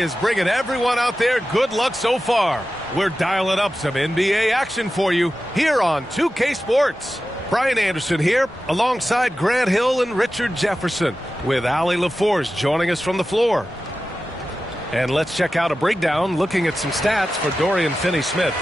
is bringing everyone out there good luck so far. We're dialing up some NBA action for you here on 2K Sports. Brian Anderson here alongside Grant Hill and Richard Jefferson with Allie LaForce joining us from the floor. And let's check out a breakdown looking at some stats for Dorian Finney-Smith.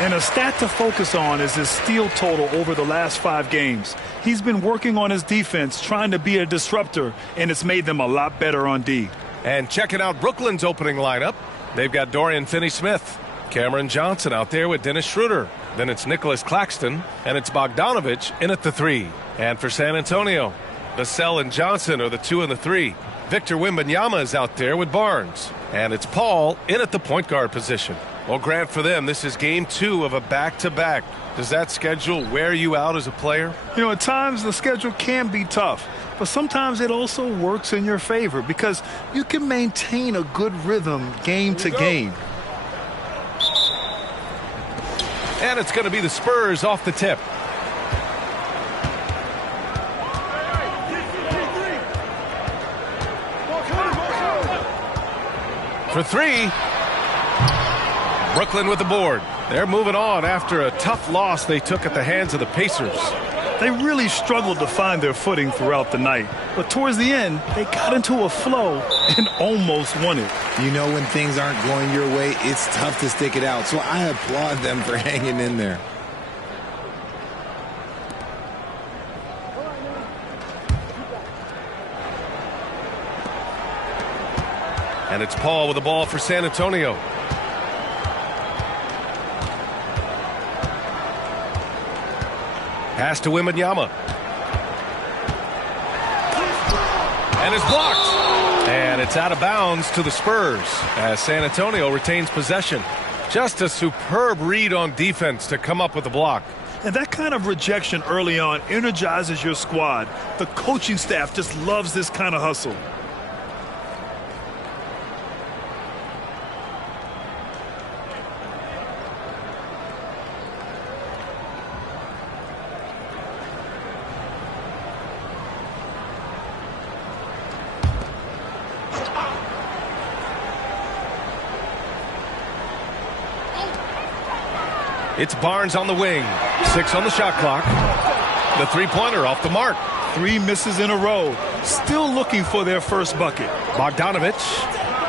And a stat to focus on is his steal total over the last 5 games. He's been working on his defense, trying to be a disruptor, and it's made them a lot better on D. And checking out Brooklyn's opening lineup, they've got Dorian Finney-Smith, Cameron Johnson out there with Dennis Schroeder. Then it's Nicholas Claxton, and it's Bogdanovich in at the 3. And for San Antonio, Vassell and Johnson are the 2 and the 3. Victor Wembanyama is out there with Barnes. And it's Paul in at the point guard position. Well, Grant, for them, this is game 2 of a back-to-back. Does that schedule wear you out as a player? You know, at times the schedule can be tough, but sometimes it also works in your favor because you can maintain a good rhythm game to game. And it's going to be the Spurs off the tip. For 3. Brooklyn with the board. They're moving on after a tough loss they took at the hands of the Pacers. They really struggled to find their footing throughout the night. But towards the end, they got into a flow and almost won it. You know, when things aren't going your way, it's tough to stick it out. So I applaud them for hanging in there. And it's Paul with the ball for San Antonio. Pass to Wembanyama. And it's blocked. And it's out of bounds to the Spurs as San Antonio retains possession. Just a superb read on defense to come up with the block. And that kind of rejection early on energizes your squad. The coaching staff just loves this kind of hustle. It's Barnes on the wing. 6 on the shot clock. The three-pointer off the mark. 3 misses in a row. Still looking for their first bucket. Bogdanovich.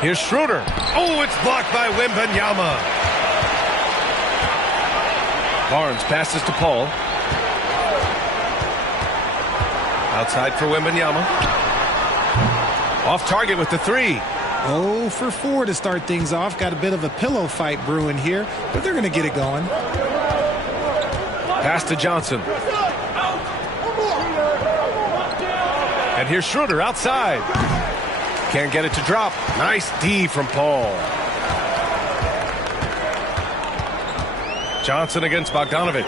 Here's Schroeder. Oh, it's blocked by Wembanyama. Barnes passes to Paul. Outside for Wembanyama. Off target with the 3. 0 for 4 to start things off. Got a bit of a pillow fight brewing here, but they're going to get it going. Pass to Johnson. And here's Schroeder outside. Can't get it to drop. Nice D from Paul. Johnson against Bogdanovich.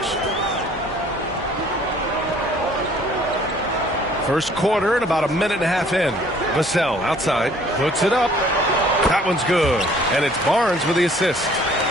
First quarter and about a minute and a half in. Vassell outside, puts it up. That one's good. And it's Barnes with the assist.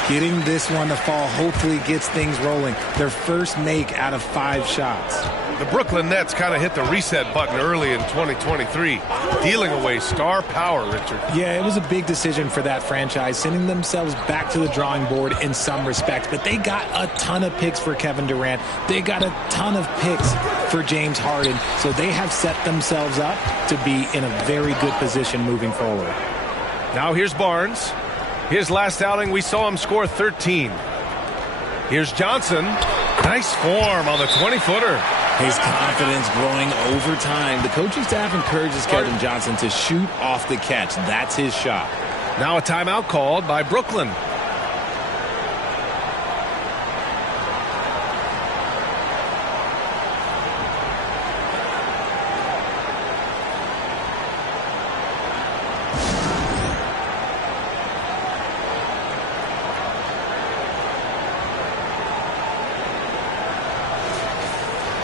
Getting this one to fall hopefully gets things rolling. Their first make out of 5 shots. The Brooklyn Nets kind of hit the reset button early in 2023, dealing away star power, Richard. Yeah, it was a big decision for that franchise, sending themselves back to the drawing board in some respects. But they got a ton of picks for Kevin Durant. They got a ton of picks for James Harden. So they have set themselves up to be in a very good position moving forward. Now here's Barnes. His last outing, we saw him score 13. Here's Johnson. Nice form on the 20-footer. His confidence growing over time. The coaching staff encourages Kevin Johnson to shoot off the catch. That's his shot. Now a timeout called by Brooklyn.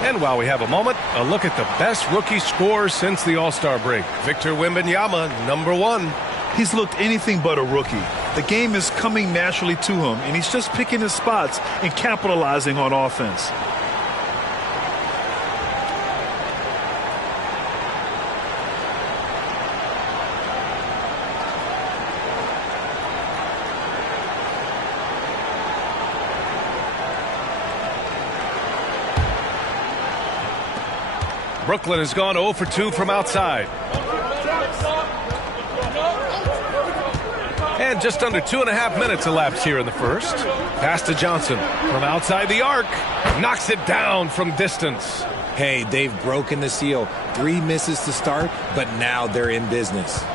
And while we have a moment, a look at the best rookie scorers since the All-Star break. Victor Wembanyama, number 1. He's looked anything but a rookie. The game is coming naturally to him, and he's just picking his spots and capitalizing on offense. Brooklyn has gone 0 for 2 from outside. And just under 2.5 minutes elapsed here in the first. Pass to Johnson from outside the arc. Knocks it down from distance. Hey, they've broken the seal. 3 misses to start, but now they're in business.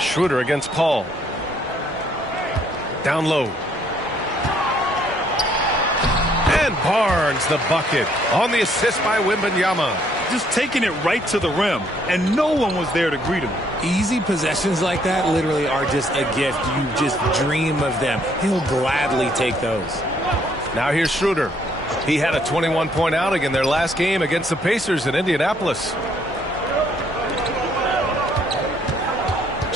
Schroeder against Paul. Down low. And Barnes the bucket on the assist by Wembanyama. Just taking it right to the rim, and no one was there to greet him. Easy possessions like that literally are just a gift. You just dream of them. He'll gladly take those. Now here's Schroeder. He had a 21-point outing in their last game against the Pacers in Indianapolis.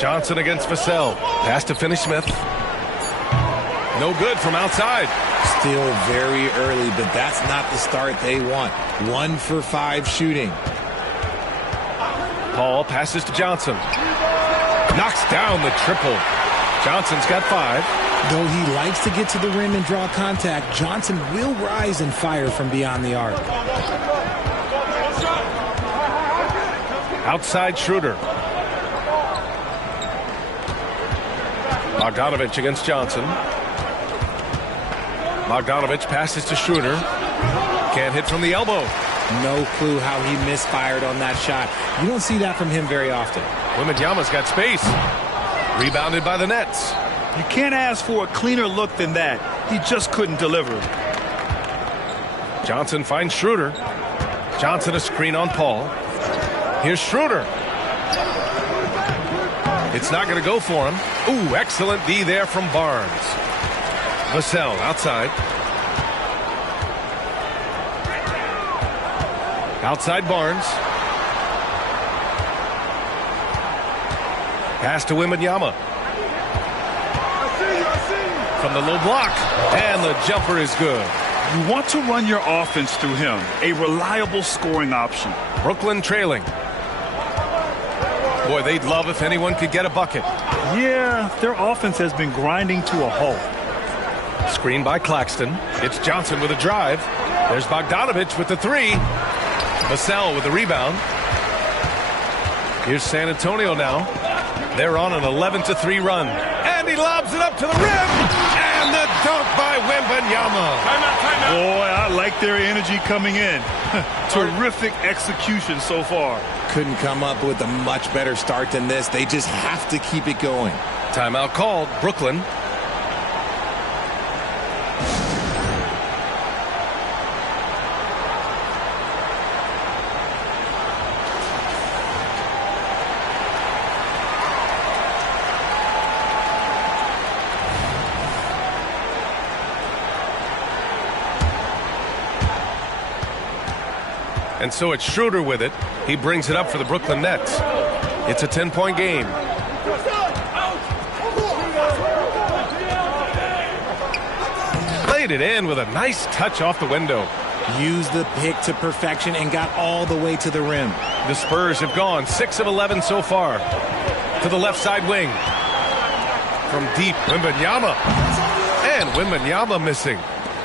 Johnson against Vassell. Pass to Finney-Smith. No good from outside. Still very early, but that's not the start they want. 1 for 5 shooting. Paul passes to Johnson. Knocks down the triple. Johnson's got 5. Though he likes to get to the rim and draw contact, Johnson will rise and fire from beyond the arc. Outside Schroeder. Bogdanovich against Johnson. Bogdanovich passes to Schroeder. Can't hit from the elbow. No clue how he misfired on that shot. You don't see that from him very often. Wembanyama's got space. Rebounded by the Nets. You can't ask for a cleaner look than that. He just couldn't deliver. Johnson finds Schroeder. Johnson a screen on Paul. Here's Schroeder. It's not going to go for him. Ooh, excellent D there from Barnes. Vassell outside. Outside Barnes. Pass to Wembanyama. From the low block. And the jumper is good. You want to run your offense through him. A reliable scoring option. Brooklyn trailing. Boy, they'd love if anyone could get a bucket. Yeah, their offense has been grinding to a halt. Screen by Claxton. It's Johnson with a drive. There's Bogdanovich with the 3. Vassell with the rebound. Here's San Antonio now. They're on an 11-3 run. And he lobs it up to the rim. And the dunk by Wembanyama. Boy, I like their energy coming in. Terrific execution so far. Couldn't come up with a much better start than this. They just have to keep it going. Timeout called. Brooklyn. And so it's Schroeder with it. He brings it up for the Brooklyn Nets. It's a 10-point game. Played it in with a nice touch off the window. Used the pick to perfection and got all the way to the rim. The Spurs have gone 6 of 11 so far. To the left side wing. From deep, Wembanyama. And Wembanyama missing.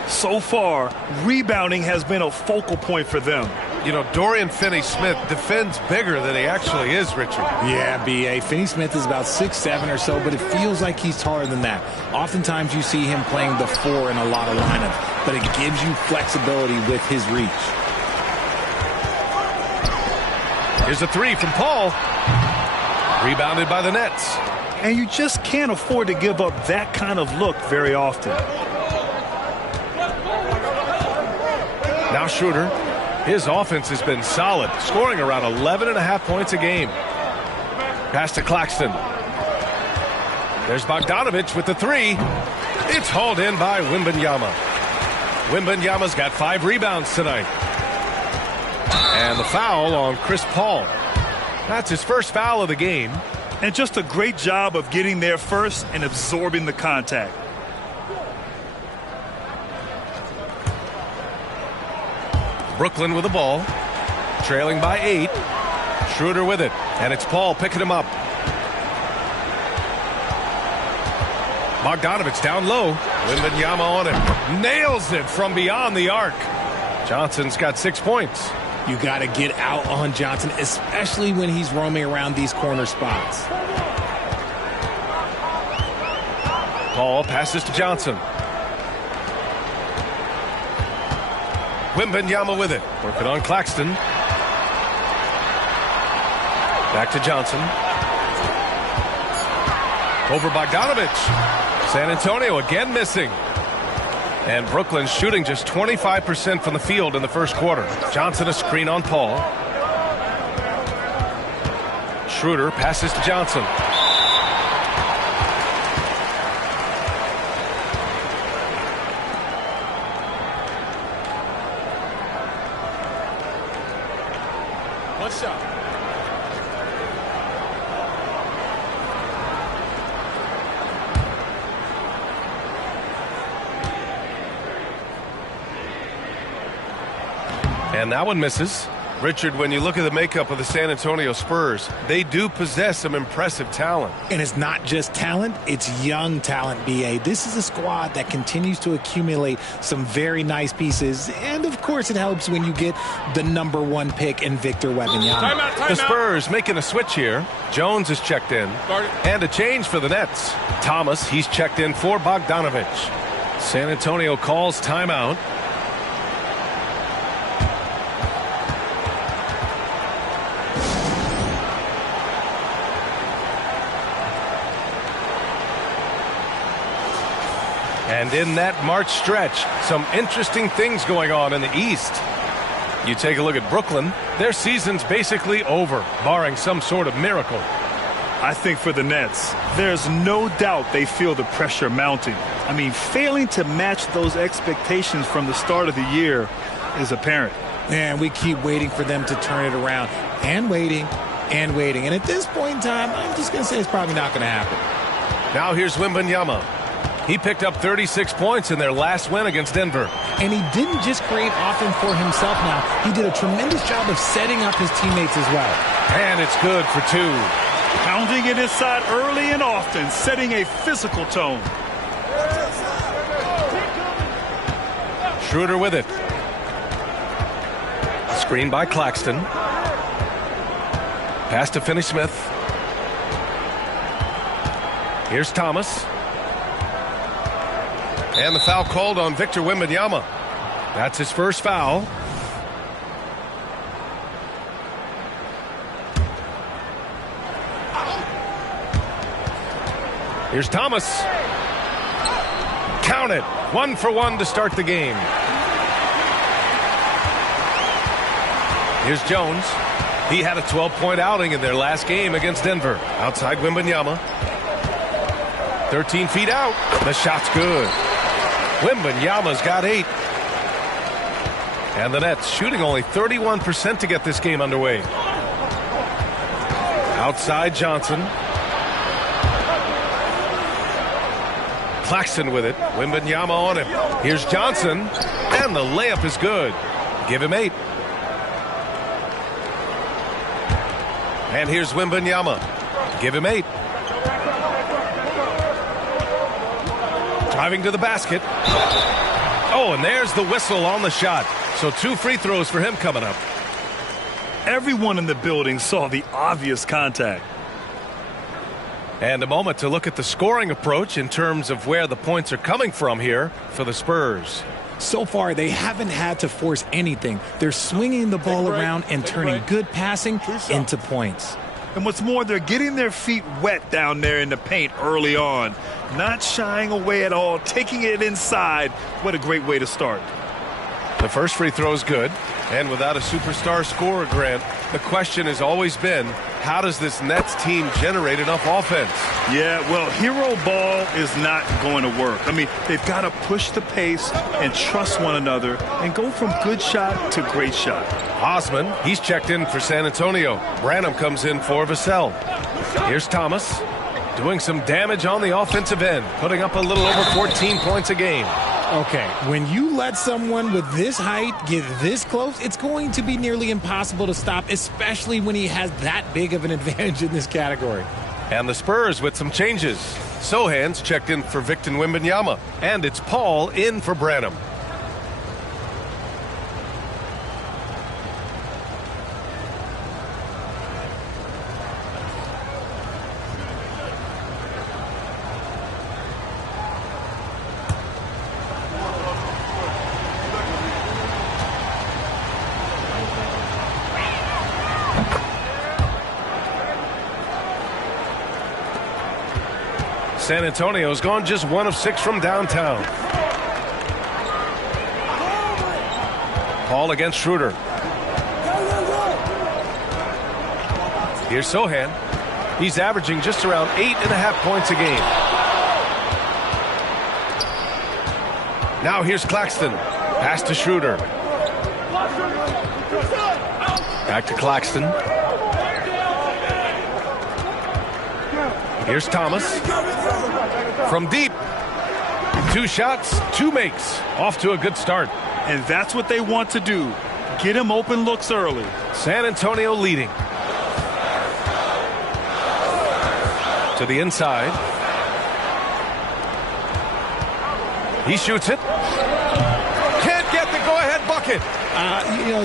So far, rebounding has been a focal point for them. You know, Dorian Finney-Smith defends bigger than he actually is, Richard. Yeah, B.A. Finney-Smith is about 6'7" or so, but it feels like he's taller than that. Oftentimes you see him playing the 4 in a lot of lineups, but it gives you flexibility with his reach. Here's a 3 from Paul. Rebounded by the Nets. And you just can't afford to give up that kind of look very often. Now Schroeder. His offense has been solid, scoring around 11.5 points a game. Pass to Claxton. There's Bogdanovich with the 3. It's hauled in by Wembanyama. Wembanyama's got 5 rebounds tonight. And the foul on Chris Paul. That's his first foul of the game. And just a great job of getting there first and absorbing the contact. Brooklyn with the ball, trailing by 8. Schroeder with it, and it's Paul picking him up. Bogdanovich down low. Wembanyama on him. Nails it from beyond the arc. Johnson's got 6 points. You got to get out on Johnson, especially when he's roaming around these corner spots. Paul passes to Johnson. Wembanyama with it. Working on Claxton. Back to Johnson. Over Bogdanovich. San Antonio again missing. And Brooklyn shooting just 25% from the field in the first quarter. Johnson a screen on Paul. Schroeder passes to Johnson. One shot. And that one misses. Richard, when you look at the makeup of the San Antonio Spurs, they do possess some impressive talent. And it's not just talent, it's young talent, B.A. This is a squad that continues to accumulate some very nice pieces. And, of course, it helps when you get the #1 pick in Victor Wembanyama. The Spurs making a switch here. Jones is checked in. And a change for the Nets. Thomas, he's checked in for Bogdanovich. San Antonio calls timeout. And in that March stretch, some interesting things going on in the East. You take a look at Brooklyn, their season's basically over, barring some sort of miracle. I think for the Nets, there's no doubt they feel the pressure mounting. I mean, failing to match those expectations from the start of the year is apparent. And we keep waiting for them to turn it around. And waiting, and waiting. And at this point in time, I'm just going to say it's probably not going to happen. Now here's Wembanyama. He picked up 36 points in their last win against Denver. And he didn't just create offense for himself now. He did a tremendous job of setting up his teammates as well. And it's good for 2. Pounding it inside early and often, setting a physical tone. Schroeder with it. Screen by Claxton. Pass to Finney-Smith. Here's Thomas. And the foul called on Victor Wembanyama. That's his first foul. Here's Thomas. Count it. 1 for 1 to start the game. Here's Jones. He had a 12-point outing in their last game against Denver. Outside Wembanyama. 13 feet out. The shot's good. Wembanyama's got 8. And the Nets shooting only 31% to get this game underway. Outside Johnson. Claxton with it. Wembanyama on him. Here's Johnson. And the layup is good. Give him 8. And here's Wembanyama. Give him 8. Driving to the basket. Oh, and there's the whistle on the shot. So 2 free throws for him coming up. Everyone in the building saw the obvious contact. And a moment to look at the scoring approach in terms of where the points are coming from here for the Spurs. So far, they haven't had to force anything. They're swinging the ball around and turning good passing into points. And what's more, they're getting their feet wet down there in the paint early on. Not shying away at all, taking it inside. What a great way to start. The first free throw is good. And without a superstar scorer, Grant, the question has always been, how does this Nets team generate enough offense? Yeah, well, hero ball is not going to work. I mean, they've got to push the pace and trust one another and go from good shot to great shot. Osman, he's checked in for San Antonio. Branham comes in for Vassell. Here's Thomas. Doing some damage on the offensive end, putting up a little over 14 points a game. Okay, when you let someone with this height get this close, it's going to be nearly impossible to stop, especially when he has that big of an advantage in this category. And the Spurs with some changes. Sohan's checked in for Victor Wembanyama, and it's Paul in for Branham. San Antonio's gone just 1 of 6 from downtown. Paul against Schroeder. Here's Sohan. He's averaging just around 8.5 points a game. Now here's Claxton. Pass to Schroeder. Back to Claxton. Here's Thomas. From deep. 2 shots, 2 makes. Off to a good start. And that's what they want to do. Get him open looks early. San Antonio leading. To the inside. He shoots it. Can't get the go-ahead bucket.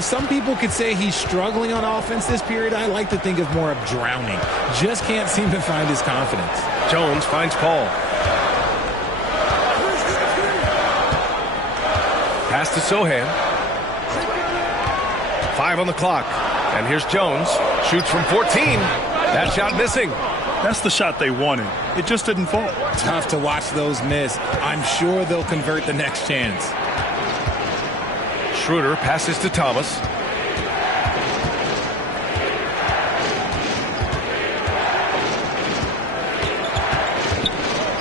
Some people could say he's struggling on offense this period. I like to think of more of drowning. Just can't seem to find his confidence. Jones finds Paul. Pass to Sohan. 5 on the clock. And here's Jones. Shoots from 14. That shot missing. That's the shot they wanted. It just didn't fall. Tough to watch those miss. I'm sure they'll convert the next chance. Schroeder passes to Thomas.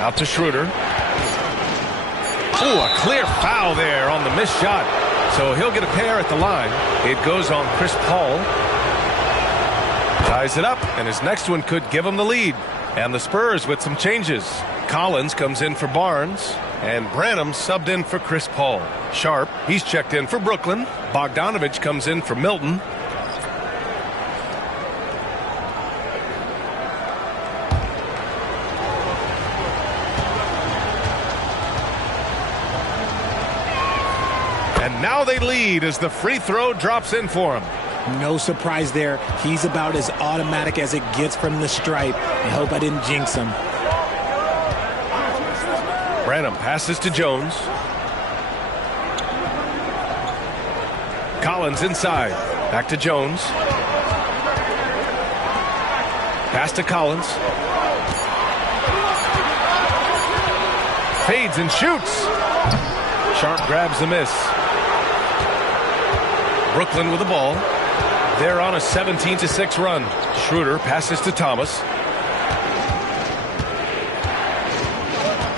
Out to Schroeder. Ooh, a clear foul there on the missed shot. So he'll get a pair at the line. It goes on Chris Paul. Ties it up, and his next one could give him the lead. And the Spurs with some changes. Collins comes in for Barnes, and Branham subbed in for Chris Paul. Sharp, he's checked in for Brooklyn. Bogdanovich comes in for Milton. And now they lead as the free throw drops in for him. No surprise there. He's about as automatic as it gets from the stripe. I hope I didn't jinx him. Branham passes to Jones. Collins inside. Back to Jones. Pass to Collins. Fades and shoots. Sharp grabs the miss. Brooklyn with the ball. They're on a 17-6 run. Schroeder passes to Thomas.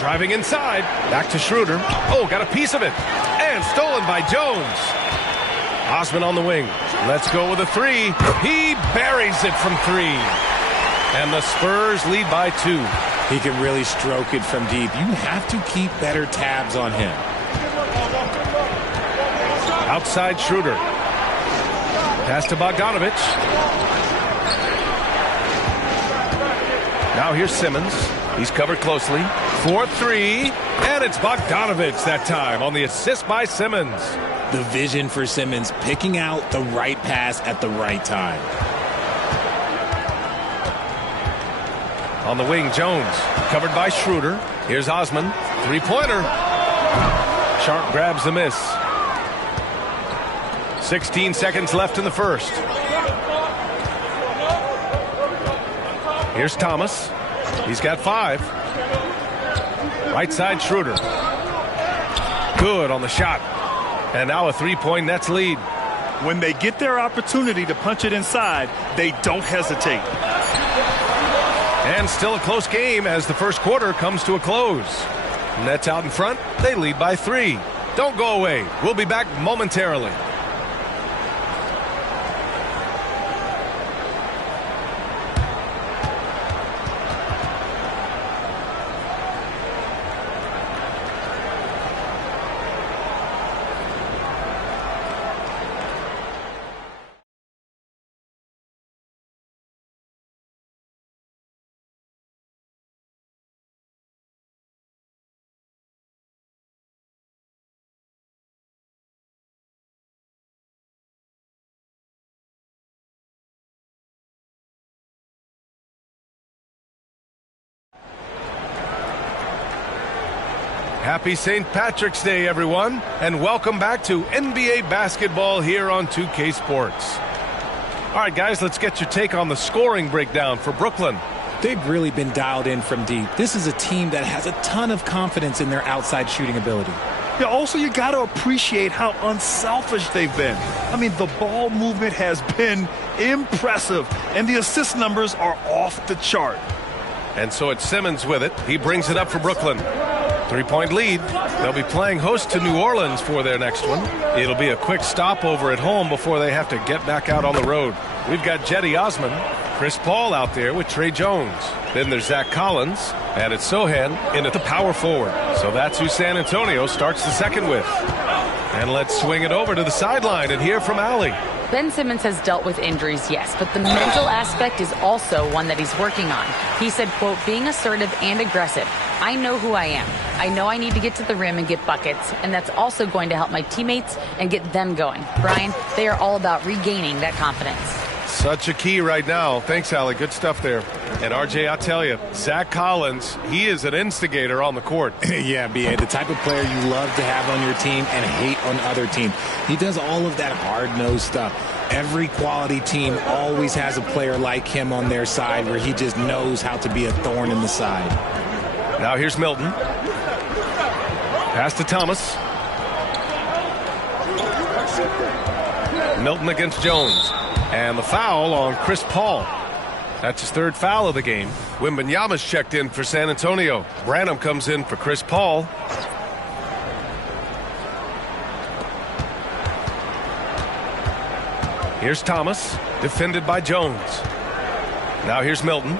Driving inside. Back to Schroeder. Oh, got a piece of it. And stolen by Jones. Osman on the wing. Let's go with a 3. He buries it from 3. And the Spurs lead by 2. He can really stroke it from deep. You have to keep better tabs on him. Outside Schroeder. Pass to Bogdanovich. Now here's Simmons. He's covered closely. 4-3. And it's Bogdanovich that time on the assist by Simmons. The vision for Simmons, picking out the right pass at the right time. On the wing, Jones. Covered by Schroeder. Here's Osman. 3-pointer. Sharp grabs the miss. 16 seconds left in the first. Here's Thomas. He's got 5. Right side, Schroeder. Good on the shot. And now a 3-point Nets lead. When they get their opportunity to punch it inside, they don't hesitate. And still a close game as the first quarter comes to a close. Nets out in front. They lead by 3. Don't go away. We'll be back momentarily. Happy St. Patrick's Day, everyone, and welcome back to NBA basketball here on 2K Sports. All right, guys, let's get your take on the scoring breakdown for Brooklyn. They've really been dialed in from deep. This is a team that has a ton of confidence in their outside shooting ability. Yeah, also, you got to appreciate how unselfish they've been. I mean, the ball movement has been impressive, and the assist numbers are off the chart. And so it's Simmons with it. He brings it up for Brooklyn. 3-point lead. They'll be playing host to New Orleans for their next one. It'll be a quick stopover at home before they have to get back out on the road. We've got Jetty Osman, Chris Paul out there with Trey Jones. Then there's Zach Collins, and it's Sohan in at the power forward. So that's who San Antonio starts the second with. And let's swing it over to the sideline and hear from Allie. Ben Simmons has dealt with injuries, yes, but the mental aspect is also one that he's working on. He said, quote, being assertive and aggressive. I know who I am. I know I need to get to the rim and get buckets, and that's also going to help my teammates and get them going. Brian, they are all about regaining that confidence. Such a key right now. Thanks, Allie. Good stuff there. And, RJ, I'll tell you, Zach Collins, he is an instigator on the court. Yeah, B.A., the type of player you love to have on your team and hate on other teams. He does all of that hard-nosed stuff. Every quality team always has a player like him on their side where he just knows how to be a thorn in the side. Now here's Milton. Pass to Thomas. Milton against Jones. And the foul on Chris Paul. That's his third foul of the game. Wembanyama's checked in for San Antonio. Branham comes in for Chris Paul. Here's Thomas, defended by Jones. Now here's Milton.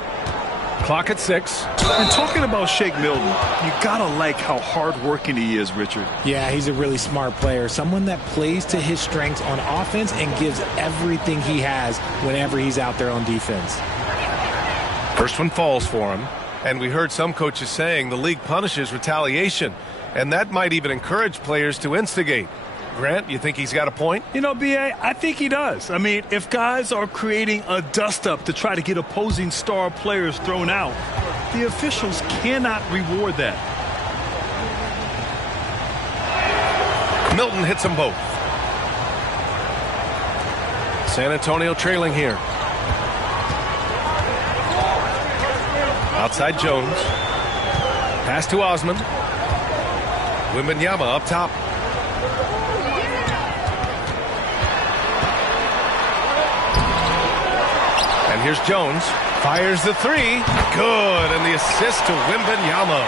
Clock at 6. And talking about Shake Milton, you gotta like how hard-working he is, Richard. Yeah, he's a really smart player. Someone that plays to his strengths on offense and gives everything he has whenever he's out there on defense. First one falls for him. And we heard some coaches saying the league punishes retaliation. And that might even encourage players to instigate. Grant, you think he's got a point? You know, B.A., I think he does. I mean, if guys are creating a dust-up to try to get opposing star players thrown out, the officials cannot reward that. Milton hits them both. San Antonio trailing here. Outside Jones. Pass to Osman. Wembanyama up top. And here's Jones. Fires the three. Good. And the assist to Wembanyama.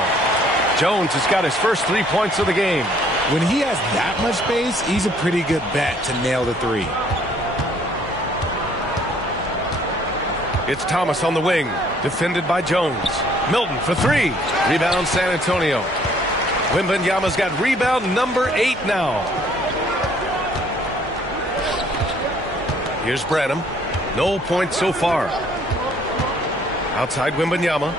Jones has got his first 3 points of the game. When he has that much space, he's a pretty good bet to nail the three. It's Thomas on the wing. Defended by Jones. Milton for three. Rebound San Antonio. Wembanyama's got rebound number 8 now. Here's Branham. No points so far. Outside Wembanyama.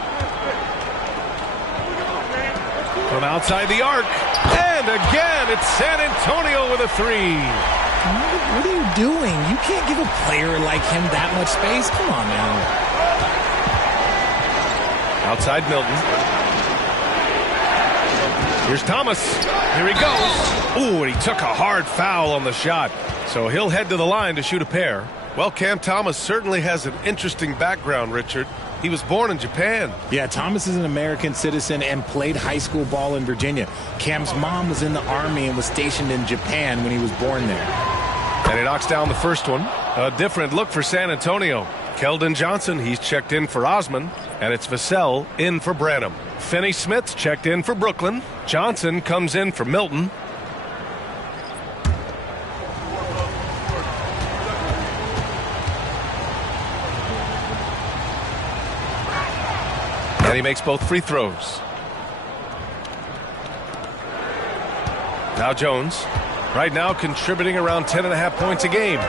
From outside the arc. And again, it's San Antonio with a three. What are you doing? You can't give a player like him that much space. Come on now. Outside Milton. Here's Thomas. Here he goes. Ooh, and he took a hard foul on the shot. So he'll head to the line to shoot a pair. Well, Cam Thomas certainly has an interesting background, Richard. He was born in Japan. Yeah, Thomas is an American citizen and played high school ball in Virginia. Cam's mom was in the Army and was stationed in Japan when he was born there. And he knocks down the first one. A different look for San Antonio. Keldon Johnson, he's checked in for Osman. And it's Vassell in for Branham. Finney-Smith's checked in for Brooklyn. Johnson comes in for Milton. And he makes both free throws. Now Jones. Right now contributing around 10.5 points a game.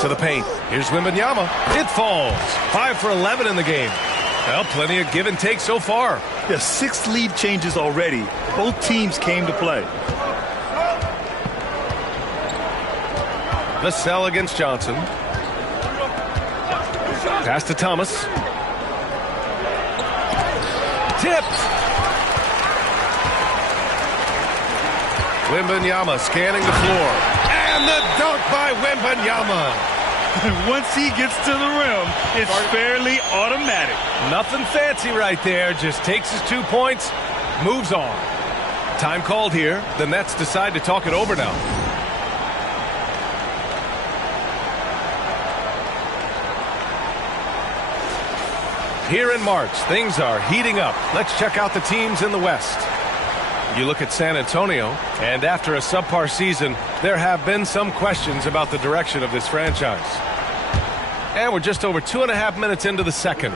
To the paint. Here's Wembanyama. It falls. 5 for 11 in the game. Well, plenty of give and take so far. Yeah, 6 lead changes already. Both teams came to play. Vassell against Johnson. Pass to Thomas. Tipped. Wembanyama scanning the floor. And the dunk by Wembanyama. Once he gets to the rim, it's fairly automatic. Nothing fancy right there. Just takes his 2 points, moves on. Time called here. The Nets decide to talk it over now. Here in March, things are heating up. Let's check out the teams in the West. You look at San Antonio, and after a subpar season, there have been some questions about the direction of this franchise. And we're just over 2.5 minutes into the second.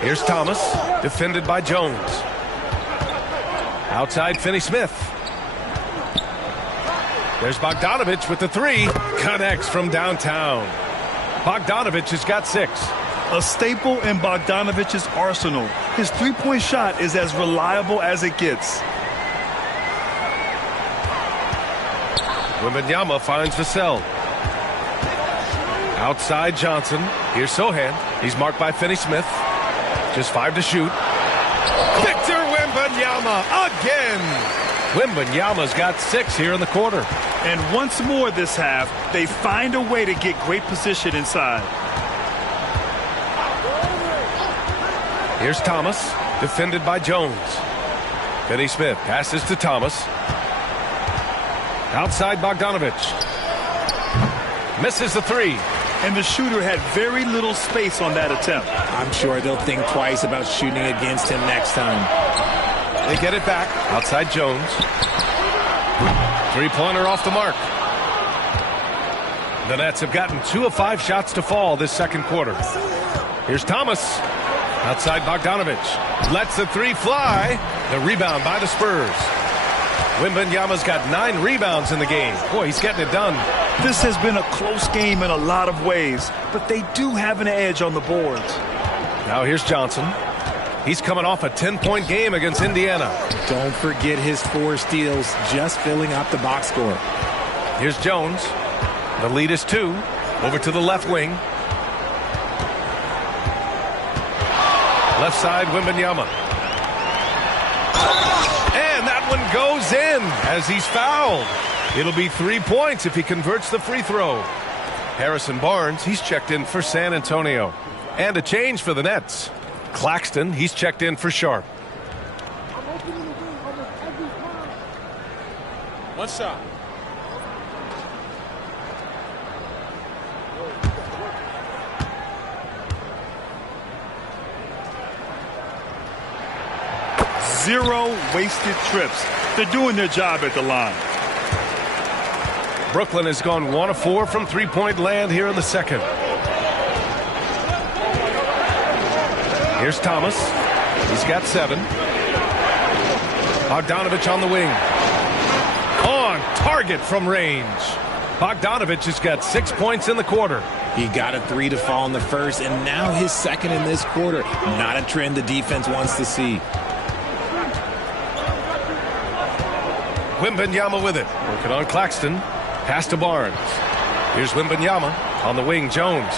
Here's Thomas, defended by Jones. Outside, Finney-Smith. There's Bogdanovich with the three. Connects from downtown. Bogdanovich has got 6. A staple in Bogdanovich's arsenal. His three-point shot is as reliable as it gets. Wembanyama finds Vassell. Outside Johnson. Here's Sohan. He's marked by Finney-Smith. Just 5 to shoot. Victor Wembanyama again. Wembanyama's got 6 here in the quarter. And once more this half, they find a way to get great position inside. Here's Thomas, defended by Jones. Finney-Smith passes to Thomas. Outside Bogdanovich. Misses the 3. And the shooter had very little space on that attempt. I'm sure they'll think twice about shooting against him next time. They get it back. Outside Jones. Three-pointer off the mark. The Nets have gotten 2 of 5 shots to fall this second quarter. Here's Thomas. Outside Bogdanovich. Lets the 3 fly. The rebound by the Spurs. Wembanyama's got 9 rebounds in the game. Boy, he's getting it done. This has been a close game in a lot of ways, but they do have an edge on the boards. Now here's Johnson. He's coming off a 10-point game against Indiana. Don't forget his 4 steals, just filling up the box score. Here's Jones. The lead is 2. Over to the left wing. Left side, Wembanyama. And that one goes in as he's fouled. It'll be 3 points if he converts the free throw. Harrison Barnes, he's checked in for San Antonio. And a change for the Nets. Claxton, he's checked in for Sharp. One shot. Zero wasted trips. They're doing their job at the line. Brooklyn has gone 1 of 4 from three-point land here in the second. Here's Thomas. He's got 7. Bogdanovich on the wing. On target from range. Bogdanovich has got 6 points in the quarter. He got a 3 to fall in the first, and now his second in this quarter. Not a trend the defense wants to see. Wembanyama with it. Working on Claxton. Pass to Barnes. Here's Wembanyama. On the wing, Jones.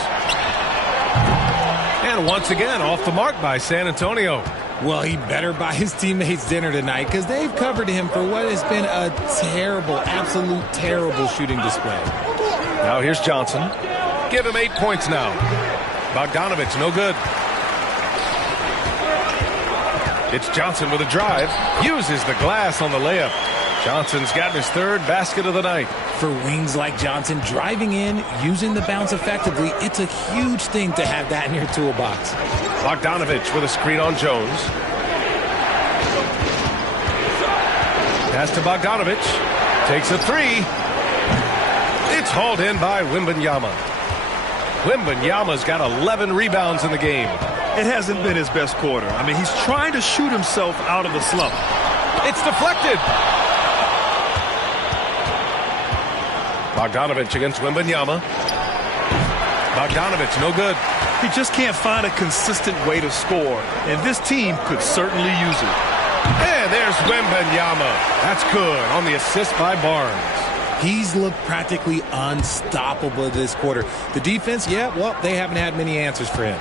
And once again, off the mark by San Antonio. Well, he better buy his teammates dinner tonight because they've covered him for what has been a terrible, absolute terrible shooting display. Now here's Johnson. Give him 8 points now. Bogdanovich, no good. It's Johnson with a drive. Uses the glass on the layup. Johnson's gotten his 3rd basket of the night. For wings like Johnson, driving in, using the bounce effectively, it's a huge thing to have that in your toolbox. Bogdanovich with a screen on Jones. Pass to Bogdanovich. Takes a 3. It's hauled in by Wembanyama. Wembanyama's got 11 rebounds in the game. It hasn't been his best quarter. I mean, he's trying to shoot himself out of the slump. It's deflected. Bogdanovich against Wembanyama. Bogdanovich, no good. He just can't find a consistent way to score, and this team could certainly use it. And there's Wembanyama. That's good on the assist by Barnes. He's looked practically unstoppable this quarter. The defense, yeah, well, they haven't had many answers for him.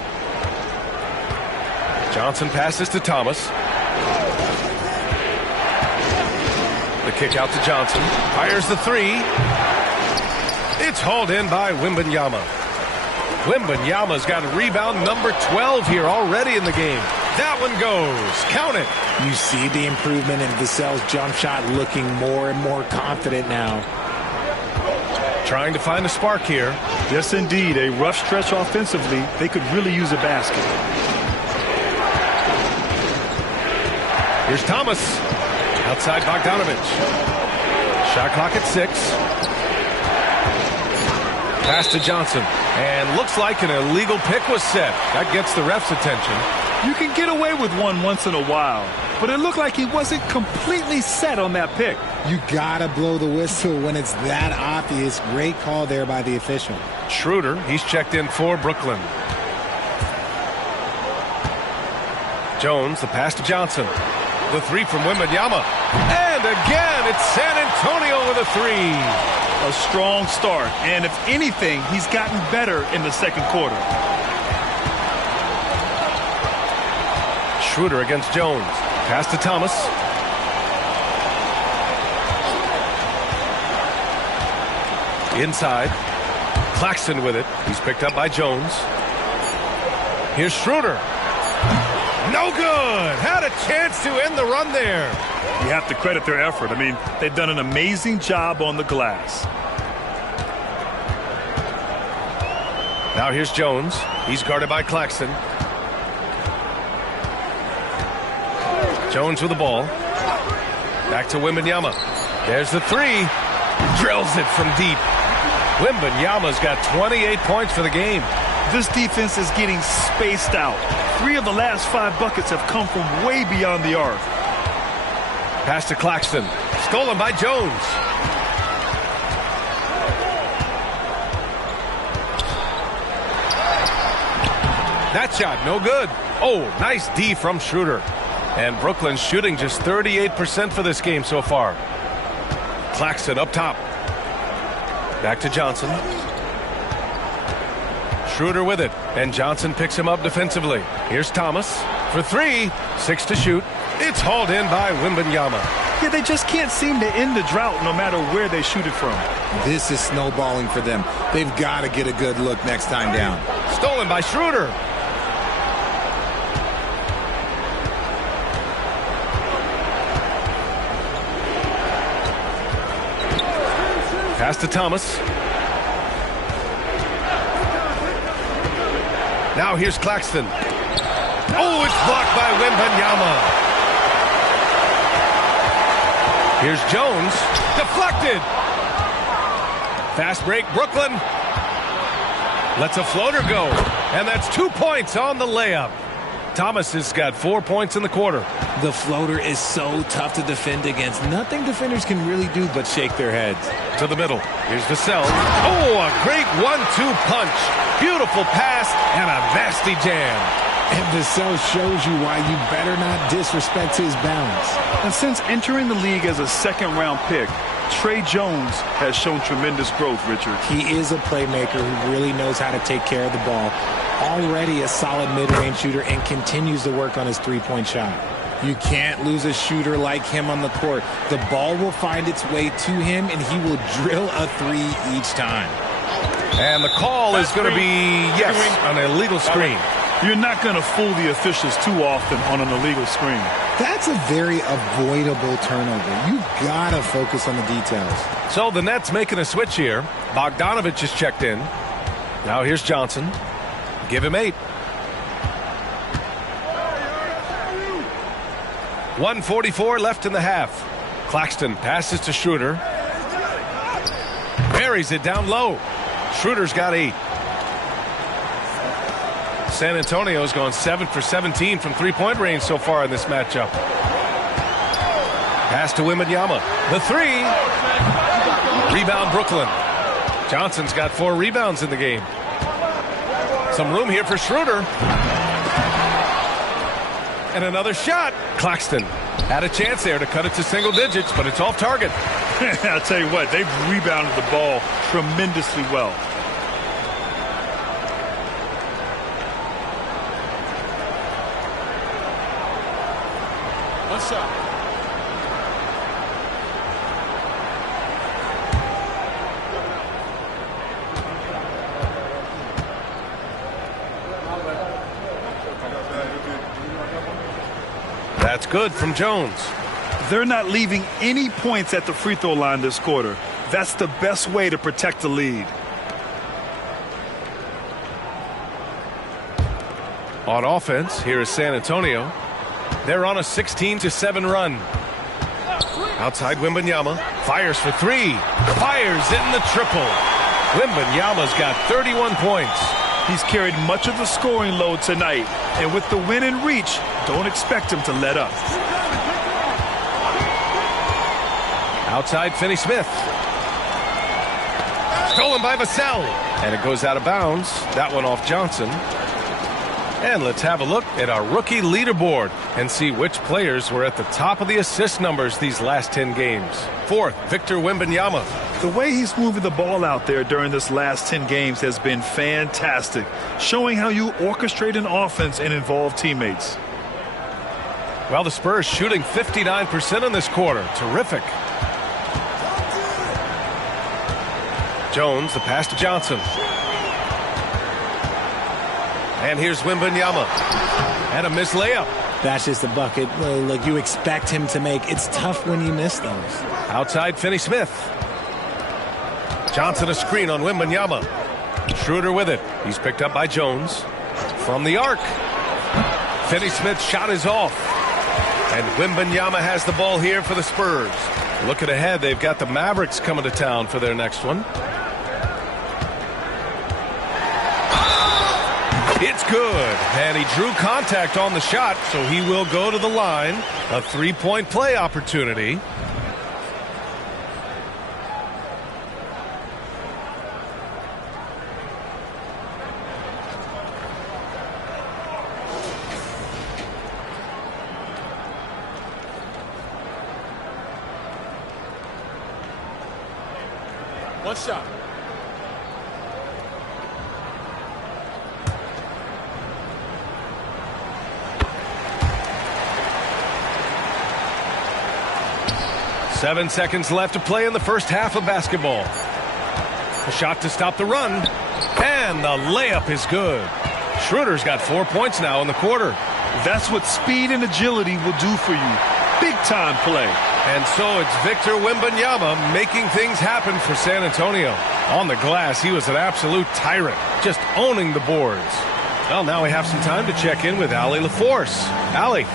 Johnson passes to Thomas. The kick out to Johnson. Fires the 3. It's hauled in by Wembanyama. Wembanyama's got rebound number 12 here already in the game. That one goes. Count it. You see the improvement in Vassell's jump shot, looking more and more confident now. Trying to find a spark here. Yes, indeed. A rough stretch offensively. They could really use a basket. Here's Thomas. Outside Bogdanovich. Shot clock at 6. Pass to Johnson. And looks like an illegal pick was set. That gets the ref's attention. You can get away with one once in a while, but it looked like he wasn't completely set on that pick. You gotta blow the whistle when it's that obvious. Great call there by the official. Schroeder, he's checked in for Brooklyn. Jones, the pass to Johnson. The three from Wembanyama. And again, it's San Antonio with a three. A strong start, and if anything, he's gotten better in the second quarter. Schroeder against Jones. Pass to Thomas. Inside. Claxton with it. He's picked up by Jones. Here's Schroeder. No good. Had a chance to end the run there. You have to credit their effort. I mean, they've done an amazing job on the glass. Now here's Jones. He's guarded by Claxton. Jones with the ball. Back to Wembanyama. There's the three. Drills it from deep. Wembanyama's got 28 points for the game. This defense is getting spaced out. 3 of the last 5 buckets have come from way beyond the arc. Pass to Claxton. Stolen by Jones. That shot, no good. Oh, nice D from Schroeder. And Brooklyn's shooting just 38% for this game so far. Claxton up top. Back to Johnson. Schroeder with it. And Johnson picks him up defensively. Here's Thomas for 3. 6 to shoot. It's hauled in by Wembanyama. Yeah, they just can't seem to end the drought no matter where they shoot it from. This is snowballing for them. They've got to get a good look next time down. Stolen by Schroeder. Pass to Thomas. Now here's Claxton. Oh, it's blocked by Wembanyama. Here's Jones. Deflected. Fast break, Brooklyn. Lets a floater go. And that's 2 points on the layup. Thomas has got 4 points in the quarter. The floater is so tough to defend against. Nothing defenders can really do but shake their heads. To the middle. Here's Vassell. Oh, a great 1-2 punch. Beautiful pass and a nasty jam. And Vassell shows you why you better not disrespect his balance. And since entering the league as a second-round pick, Trey Jones has shown tremendous growth, Richard. He is a playmaker who really knows how to take care of the ball. Already a solid mid-range shooter and continues to work on his three-point shot. You can't lose a shooter like him on the court. The ball will find its way to him, and he will drill a three each time. And the call is going to be, yes, an illegal screen. You're not going to fool the officials too often on an illegal screen. That's a very avoidable turnover. You got to focus on the details. So the Nets making a switch here. Bogdanovich is checked in. Now here's Johnson. Give him 8. 1:44 left in the half. Claxton passes to Schroeder. Buries it down low. Schroeder's got 8. San Antonio's gone 7 for 17 from three-point range so far in this matchup. Pass to Wembanyama. The 3. Rebound Brooklyn. Johnson's got 4 rebounds in the game. Some room here for Schroeder. And another shot. Claxton had a chance there to cut it to single digits, but it's off target. I'll tell you what, they've rebounded the ball tremendously well. What's up? That's good from Jones. They're not leaving any points at the free throw line this quarter. That's the best way to protect the lead. On offense, here is San Antonio. They're on a 16-7 run. Outside Wembanyama. Fires for three. Fires in the triple. Wembanyama's got 31 points. He's carried much of the scoring load tonight. And with the win in reach, don't expect him to let up. Outside Finney-Smith. Stolen by Vassell. And it goes out of bounds. That one off Johnson. And let's have a look at our rookie leaderboard and see which players were at the top of the assist numbers these last 10 games. Fourth, Victor Wembanyama. The way he's moving the ball out there during this last 10 games has been fantastic, showing how you orchestrate an offense and involve teammates. Well, the Spurs shooting 59% in this quarter. Terrific. Jones, the pass to Johnson. And here's Wembanyama. And a missed layup. That's just a bucket like you expect him to make. It's tough when you miss those. Outside Finney-Smith. Johnson a screen on Wembanyama. Schroeder with it. He's picked up by Jones. From the arc. Finney-Smith's shot is off. And Wembanyama has the ball here for the Spurs. Looking ahead, they've got the Mavericks coming to town for their next one. It's good, and he drew contact on the shot, so he will go to the line. A three-point play opportunity. One shot. Seven seconds left to play in the first half of basketball. A shot to stop the run. And the layup is good. Schroeder's got 4 points now in the quarter. That's what speed and agility will do for you. Big-time play. And so it's Victor Wembanyama making things happen for San Antonio. On the glass, he was an absolute tyrant, just owning the boards. Well, now we have some time to check in with Allie LaForce. Allie.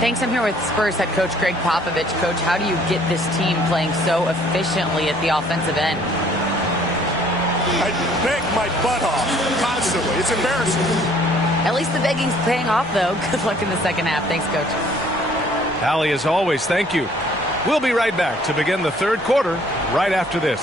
Thanks. I'm here with Spurs head coach Greg Popovich. Coach, how do you get this team playing so efficiently at the offensive end? I beg my butt off constantly. It's embarrassing. At least the begging's paying off, though. Good luck in the second half. Thanks, Coach. Allie, as always, thank you. We'll be right back to begin the third quarter right after this.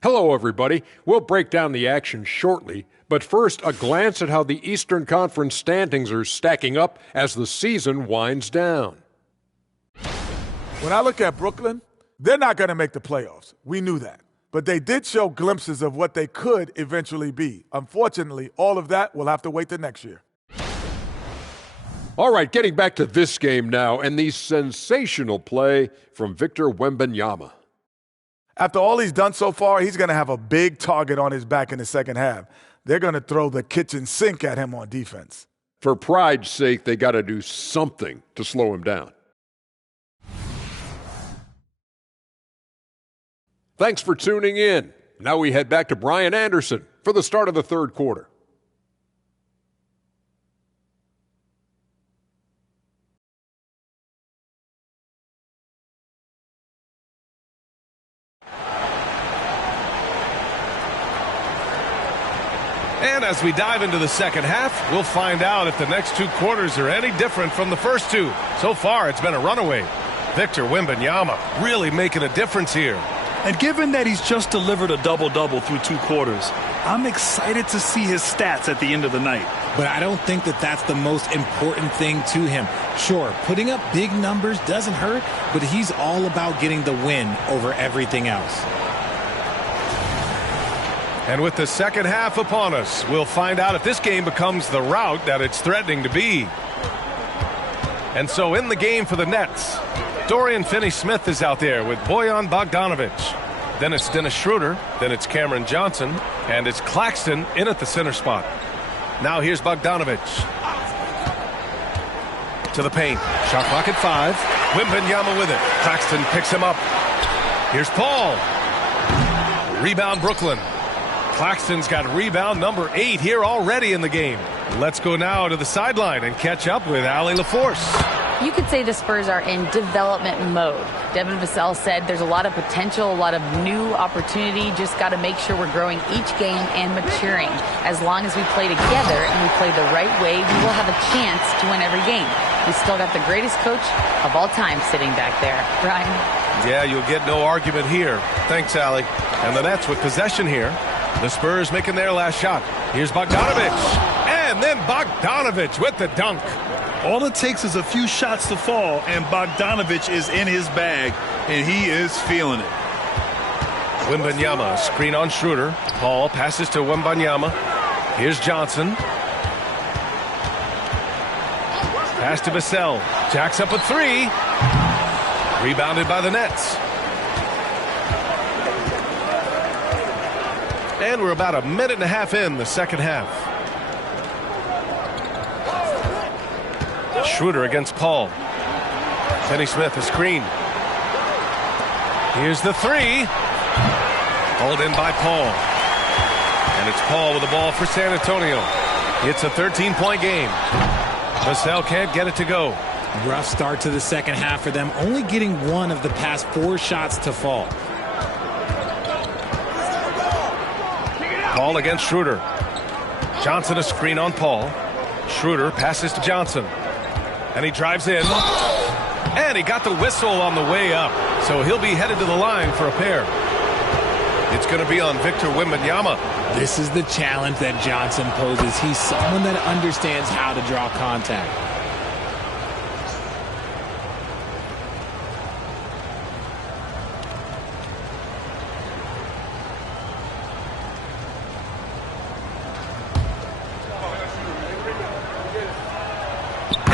Hello, everybody. We'll break down the action shortly, but first, a glance at how the Eastern Conference standings are stacking up as the season winds down. When I look at Brooklyn, they're not going to make the playoffs. We knew that. But they did show glimpses of what they could eventually be. Unfortunately, all of that will have to wait till next year. All right, getting back to this game now and the sensational play from Victor Wembanyama. After all he's done so far, he's going to have a big target on his back in the second half. They're going to throw the kitchen sink at him on defense. For pride's sake, they got to do something to slow him down. Thanks for tuning in. Now we head back to Brian Anderson for the start of the third quarter. And as we dive into the second half, we'll find out if the next two quarters are any different from the first two. So far, it's been a runaway. Victor Wembanyama really making a difference here. And given that he's just delivered a double-double through two quarters, I'm excited to see his stats at the end of the night. But I don't think that that's the most important thing to him. Sure, putting up big numbers doesn't hurt, but he's all about getting the win over everything else. And with the second half upon us, we'll find out if this game becomes the rout that it's threatening to be. And so in the game for the Nets, Dorian Finney-Smith is out there with Bojan Bogdanovic. Then it's Dennis Schroeder, then it's Cameron Johnson, and it's Claxton in at the center spot. Now here's Bogdanovic. To the paint. Shot clock at 5. Wembanyama with it. Claxton picks him up. Here's Paul. Rebound Brooklyn. Claxton's got rebound number 8 here already in the game. Let's go now to the sideline and catch up with Allie LaForce. You could say the Spurs are in development mode. Devin Vassell said there's a lot of potential, a lot of new opportunity. Just got to make sure we're growing each game and maturing. As long as we play together and we play the right way, we will have a chance to win every game. We still got the greatest coach of all time sitting back there. Brian? Yeah, you'll get no argument here. Thanks, Allie. And the Nets with possession here. The Spurs making their last shot. Here's Bogdanovic. And then Bogdanovic with the dunk. All it takes is a few shots to fall, and Bogdanovic is in his bag, and he is feeling it. Wembanyama, screen on Schroeder. Paul passes to Wembanyama. Here's Johnson. Pass to Vassell. Jacks up a 3. Rebounded by the Nets. And we're about a minute and a half in the second half. Schroeder against Paul. Finney-Smith, a screen. Here's the 3. Hauled in by Paul. And it's Paul with the ball for San Antonio. It's a 13-point game. Vassell can't get it to go. Rough start to the second half for them, only getting one of the past 4 shots to fall. Paul against Schroeder. Johnson a screen on Paul. Schroeder passes to Johnson. And he drives in. And he got the whistle on the way up. So he'll be headed to the line for a pair. It's going to be on Victor Wembanyama. This is the challenge that Johnson poses. He's someone that understands how to draw contact.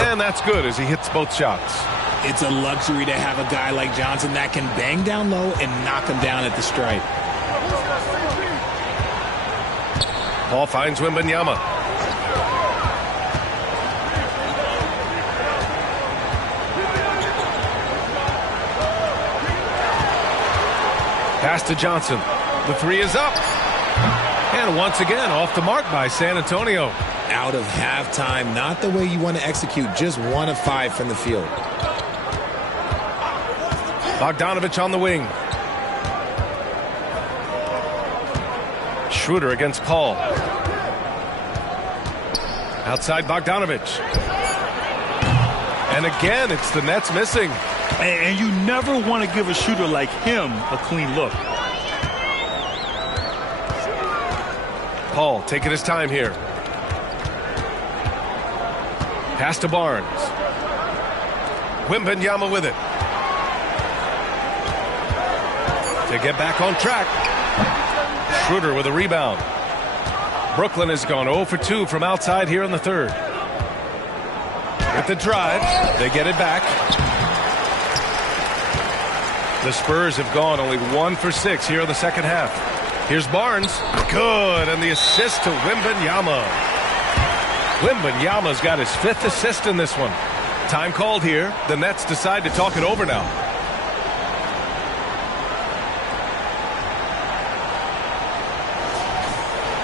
And that's good as he hits both shots. It's a luxury to have a guy like Johnson that can bang down low and knock him down at the stripe. Paul finds Wembanyama. Pass to Johnson. The 3 is up. And once again, off the mark by San Antonio. Out of halftime, not the way you want to execute, just 1 of 5 from the field. Bogdanovic on the wing. Schroeder against Paul. Outside Bogdanovic. And again, it's the Nets missing. And you never want to give a shooter like him a clean look. Paul taking his time here. Pass to Barnes. Wembanyama with it. To get back on track. Schroeder with a rebound. Brooklyn has gone 0 for 2 from outside here in the third. With the drive, they get it back. The Spurs have gone only 1 for 6 here in the second half. Here's Barnes. Good, and the assist to Wembanyama. Wembanyama's got his 5th assist in this one. Time called here. The Nets decide to talk it over now.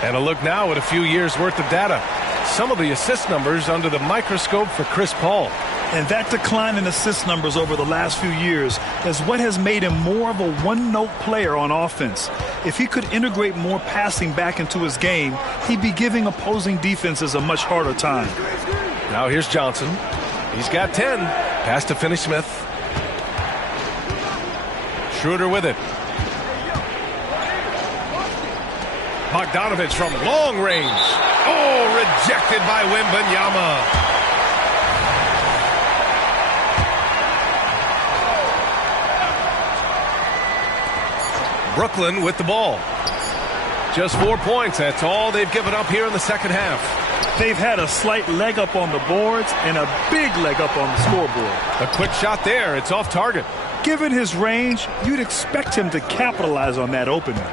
And a look now at a few years' worth of data. Some of the assist numbers under the microscope for Chris Paul. And that decline in assist numbers over the last few years is what has made him more of a one-note player on offense. If he could integrate more passing back into his game, he'd be giving opposing defenses a much harder time. Now here's Johnson. He's got 10. Pass to Finney-Smith. Schroeder with it. Bogdanovich from long range. Oh, rejected by Wembanyama. Brooklyn with the ball. Just 4 points. That's all they've given up here in the second half. They've had a slight leg up on the boards and a big leg up on the scoreboard. A quick shot there. It's off target. Given his range, you'd expect him to capitalize on that opening.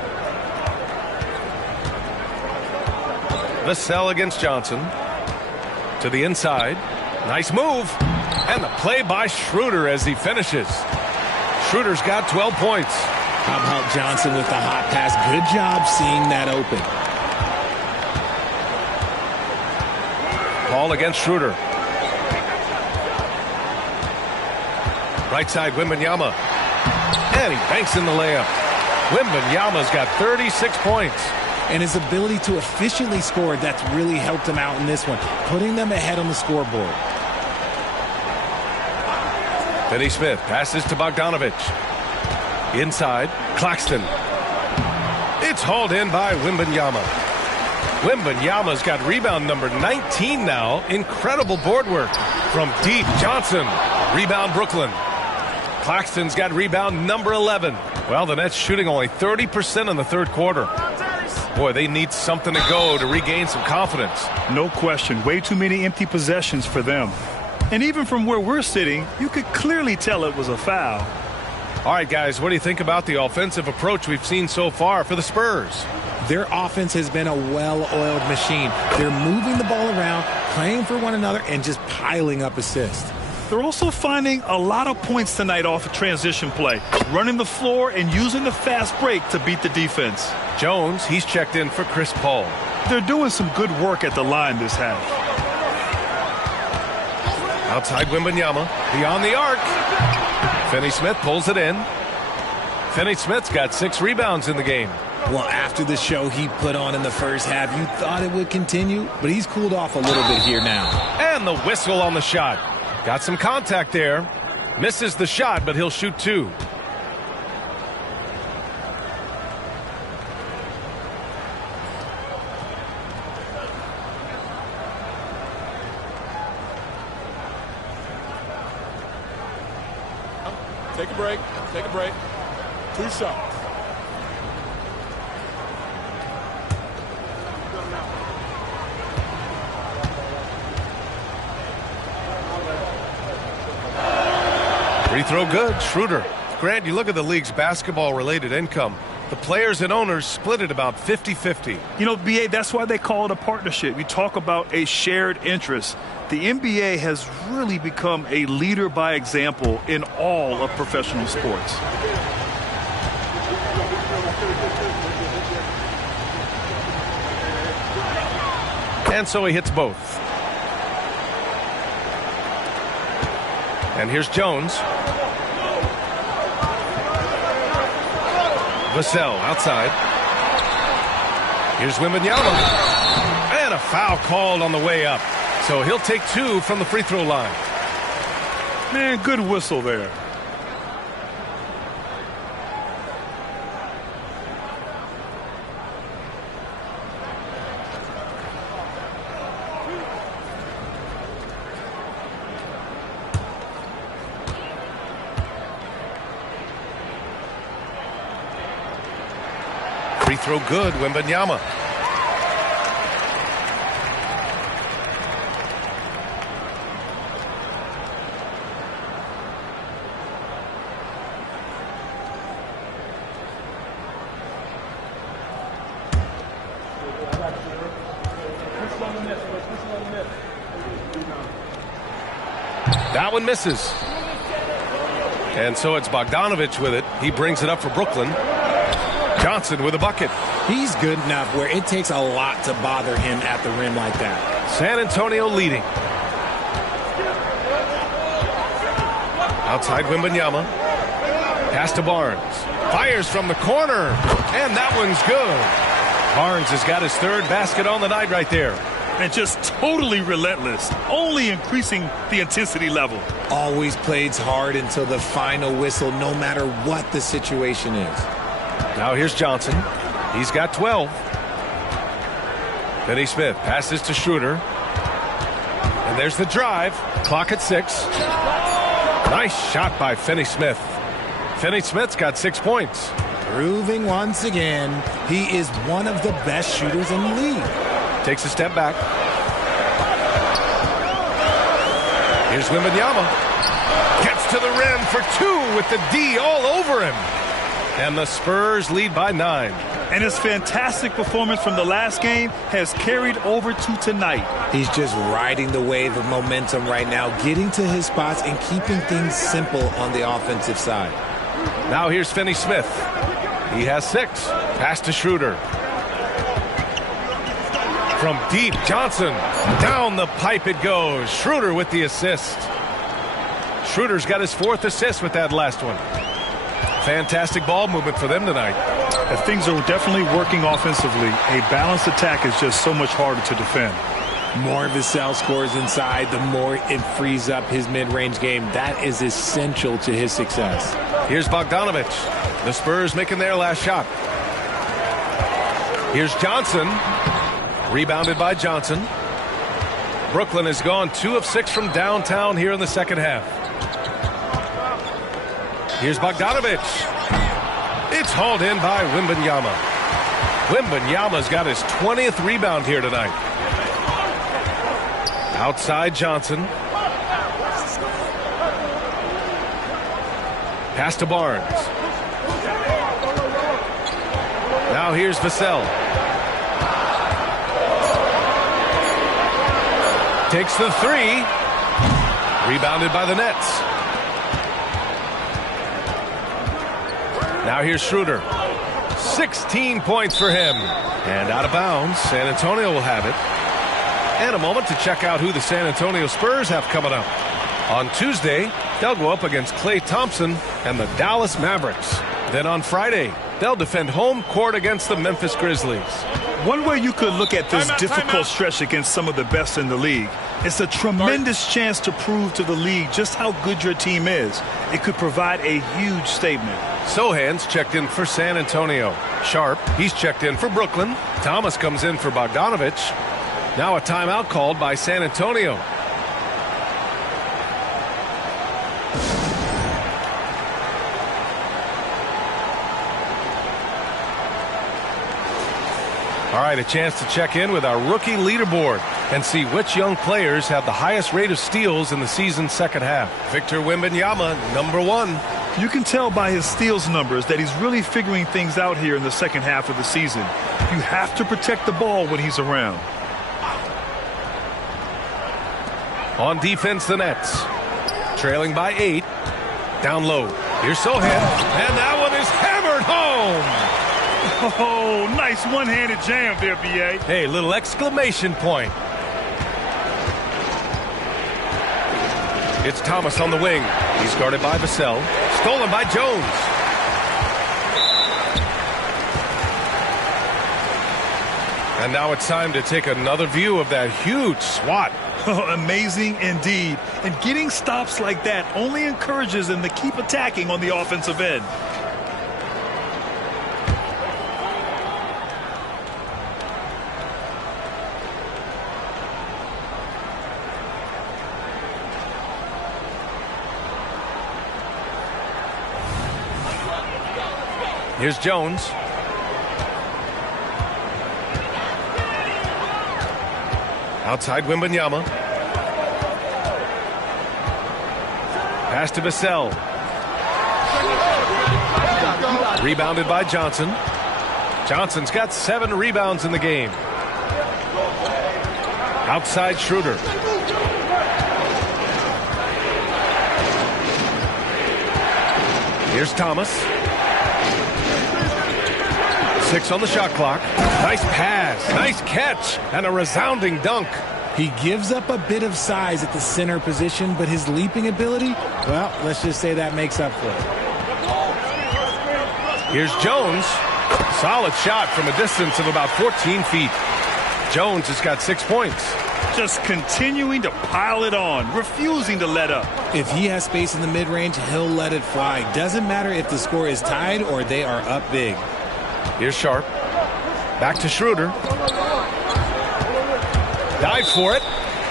Vassell against Johnson. To the inside. Nice move. And the play by Schroeder as he finishes. Schroeder's got 12 points. How about Johnson with the hot pass? Good job seeing that open. Paul against Schroeder. Right side, Wembanyama. And he banks in the layup. Wembanyama's got 36 points. And his ability to efficiently score, that's really helped him out in this one, putting them ahead on the scoreboard. Finney-Smith passes to Bogdanovich. Inside, Claxton. It's hauled in by Wembanyama. Wembanyama's got rebound number 19 now. Incredible board work from deep. Johnson. Rebound Brooklyn. Claxton's got rebound number 11. Well, the Nets shooting only 30% in the third quarter. Boy, they need something to go to regain some confidence. No question. Way too many empty possessions for them. And even from where we're sitting, you could clearly tell it was a foul. All right, guys, what do you think about the offensive approach we've seen so far for the Spurs? Their offense has been a well-oiled machine. They're moving the ball around, playing for one another, and just piling up assists. They're also finding a lot of points tonight off of transition play, running the floor and using the fast break to beat the defense. Jones, he's checked in for Chris Paul. They're doing some good work at the line this half. Outside Wembanyama, beyond the arc. Finney-Smith pulls it in. Finney-Smith's got 6 rebounds in the game. Well, after the show he put on in the first half, you thought it would continue, but he's cooled off a little bit here now. And the whistle on the shot. Got some contact there. Misses the shot, but he'll shoot 2. Take a break. Take a break. 2 shots. Free throw good. Schroeder. Grant, you look at the league's basketball-related income. The players and owners split it about 50-50. You know, BA, that's why they call it a partnership. You talk about a shared interest. The NBA has really become a leader by example in all of professional sports. And so he hits both. And here's Jones. Vassell outside. Here's Wembanyama. And a foul called on the way up. So he'll take 2 from the free throw line. Man, good whistle there. Free throw good, Wembanyama. That one misses. And so it's Bogdanovich with it. He brings it up for Brooklyn. Johnson with a bucket. He's good enough where it takes a lot to bother him at the rim like that. San Antonio leading. Outside Wembanyama. Pass to Barnes. Fires from the corner. And that one's good. Barnes has got his third basket on the night right there. And just totally relentless, only increasing the intensity level. Always plays hard until the final whistle, no matter what the situation is. Now here's Johnson. He's got 12. Finney Smith passes to Schroeder. And there's the drive. Clock at 6. Nice shot by Finney Smith. Finney Smith's got 6 points. Proving once again, he is one of the best shooters in the league. Takes a step back. Here's Wembanyama. Gets to the rim for 2 with the D all over him. And the Spurs lead by 9. And his fantastic performance from the last game has carried over to tonight. He's just riding the wave of momentum right now, getting to his spots and keeping things simple on the offensive side. Now here's Finney Smith. He has 6. Pass to Schroeder. From deep, Johnson. Down the pipe it goes. Schroeder with the assist. Schroeder's got his 4th assist with that last one. Fantastic ball movement for them tonight. Things are definitely working offensively. A balanced attack is just so much harder to defend. More Vassell scores inside, the more it frees up his mid-range game. That is essential to his success. Here's Bogdanovich. The Spurs making their last shot. Here's Johnson. Rebounded by Johnson. Brooklyn has gone 2 of 6 from downtown here in the second half. Here's Bogdanovich. It's hauled in by Wembanyama. Wembanyama's got his 20th rebound here tonight. Outside Johnson. Pass to Barnes. Now here's Vassell. Takes the 3. Rebounded by the Nets. Now here's Schroeder. 16 points for him. And out of bounds. San Antonio will have it. And a moment to check out who the San Antonio Spurs have coming up. On Tuesday, they'll go up against Klay Thompson and the Dallas Mavericks. Then on Friday, they'll defend home court against the Memphis Grizzlies. One way you could look at this difficult stretch against some of the best in the league, it's a tremendous chance to prove to the league just how good your team is. It could provide a huge statement. Sohan's checked in for San Antonio. Sharp, he's checked in for Brooklyn. Thomas comes in for Bogdanovich. Now a timeout called by San Antonio. All right, a chance to check in with our rookie leaderboard and see which young players have the highest rate of steals in the season's second half. Victor Wembanyama, number 1. You can tell by his steals numbers that he's really figuring things out here in the second half of the season. You have to protect the ball when he's around. On defense, the Nets. Trailing by 8. Down low. Here's Sohan. And that one is hammered home. Oh, nice one-handed jam there, B.A. Hey, little exclamation point. It's Thomas on the wing. He's guarded by Vassell. Stolen by Jones. And now it's time to take another view of that huge swat. Oh, amazing indeed. And getting stops like that only encourages them to keep attacking on the offensive end. Here's Jones. Outside Wembanyama. Pass to Vassell. Rebounded by Johnson. Johnson's got 7 rebounds in the game. Outside Schroeder. Here's Thomas. 6 on the shot clock. Nice pass, nice catch, and a resounding dunk. He gives up a bit of size at the center position, but his leaping ability, well, let's just say that makes up for it. Here's Jones. Solid shot from a distance of about 14 feet. Jones has got 6 points. Just continuing to pile it on, refusing to let up. If he has space in the mid-range, he'll let it fly. Doesn't matter if the score is tied or they are up big. Here's Sharp. Back to Schroeder. Dive for it.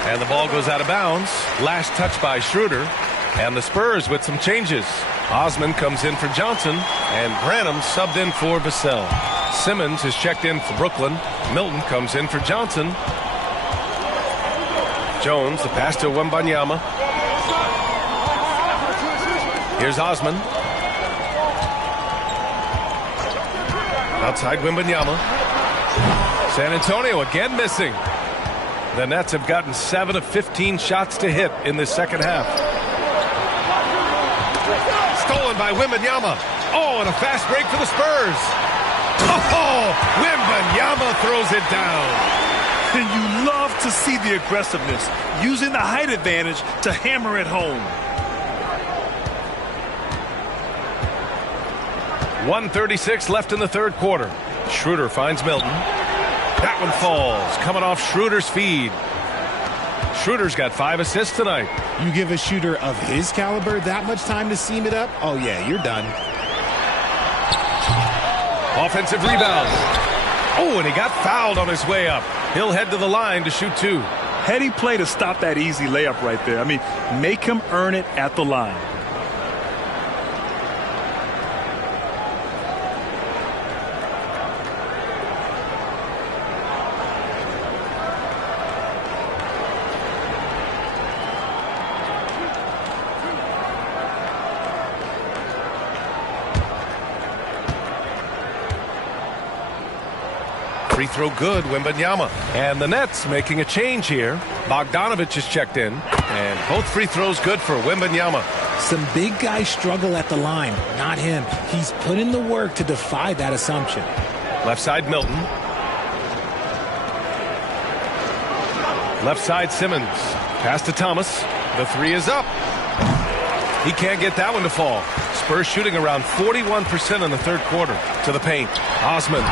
And the ball goes out of bounds. Last touch by Schroeder. And the Spurs with some changes. Osman comes in for Johnson. And Branham subbed in for Vassell. Simmons is checked in for Brooklyn. Milton comes in for Johnson. Jones, the pass to Wembanyama. Here's Osman. Outside Wembanyama. San Antonio again missing. The Nets have gotten 7 of 15 shots to hit in this second half. Stolen by Wembanyama. Oh, and a fast break for the Spurs. Oh, Wembanyama throws it down. And you love to see the aggressiveness, using the height advantage to hammer it home. 1:36 left in the third quarter. Schroeder finds Milton. That one falls, coming off Schroeder's feed. Schroeder's got 5 assists tonight. You give a shooter of his caliber that much time to seam it up, oh yeah, you're done. Offensive rebound. Oh, and he got fouled on his way up. He'll head to the line to shoot 2. Heady play to stop that easy layup right there. I mean, make him earn it at the line. Free throw good, Wembanyama. And the Nets making a change here. Bogdanovich is checked in. And both free throws good for Wembanyama. Some big guys struggle at the line, not him. He's put in the work to defy that assumption. Left side, Milton. Left side, Simmons. Pass to Thomas. The 3 is up. He can't get that one to fall. Spurs shooting around 41% in the third quarter. To the paint. Osman.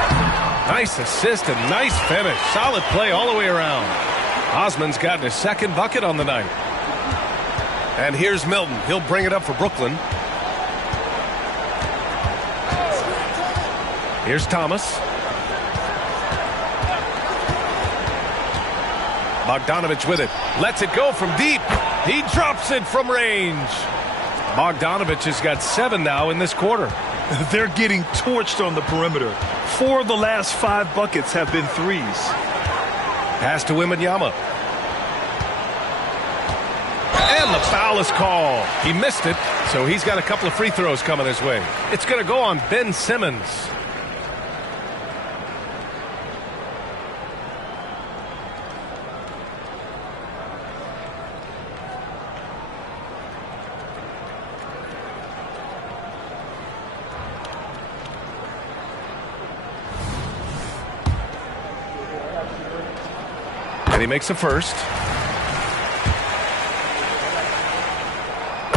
Nice assist and nice finish. Solid play all the way around. Osman's gotten his second bucket on the night. And here's Milton. He'll bring it up for Brooklyn. Here's Thomas. Bogdanovich with it. Lets it go from deep. He drops it from range. Bogdanovich has got 7 now in this quarter. They're getting torched on the perimeter. 4 of the last 5 buckets have been threes. Pass to Wembanyama. And the foul is called. He missed it, so he's got a couple of free throws coming his way. It's going to go on Ben Simmons. And he makes a first.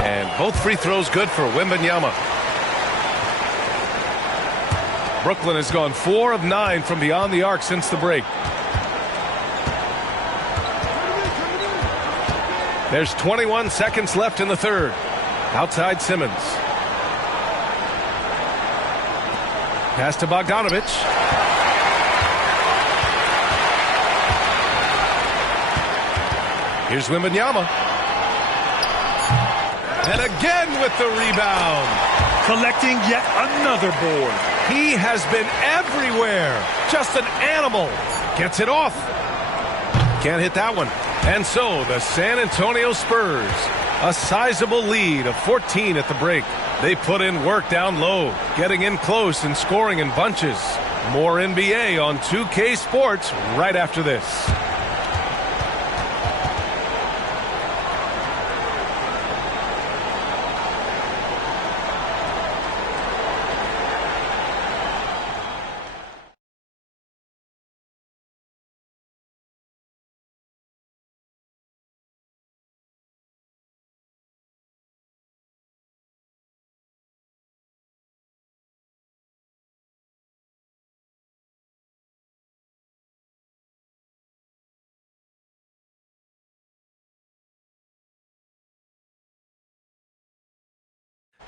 And both free throws good for Wembanyama. Brooklyn has gone 4 of 9 from beyond the arc since the break. There's 21 seconds left in the third. Outside Simmons. Pass to Bogdanovich. Here's Wembanyama. And again with the rebound. Collecting yet another board. He has been everywhere. Just an animal. Gets it off. Can't hit that one. And so the San Antonio Spurs, a sizable lead of 14 at the break. They put in work down low, getting in close and scoring in bunches. More NBA on 2K Sports right after this.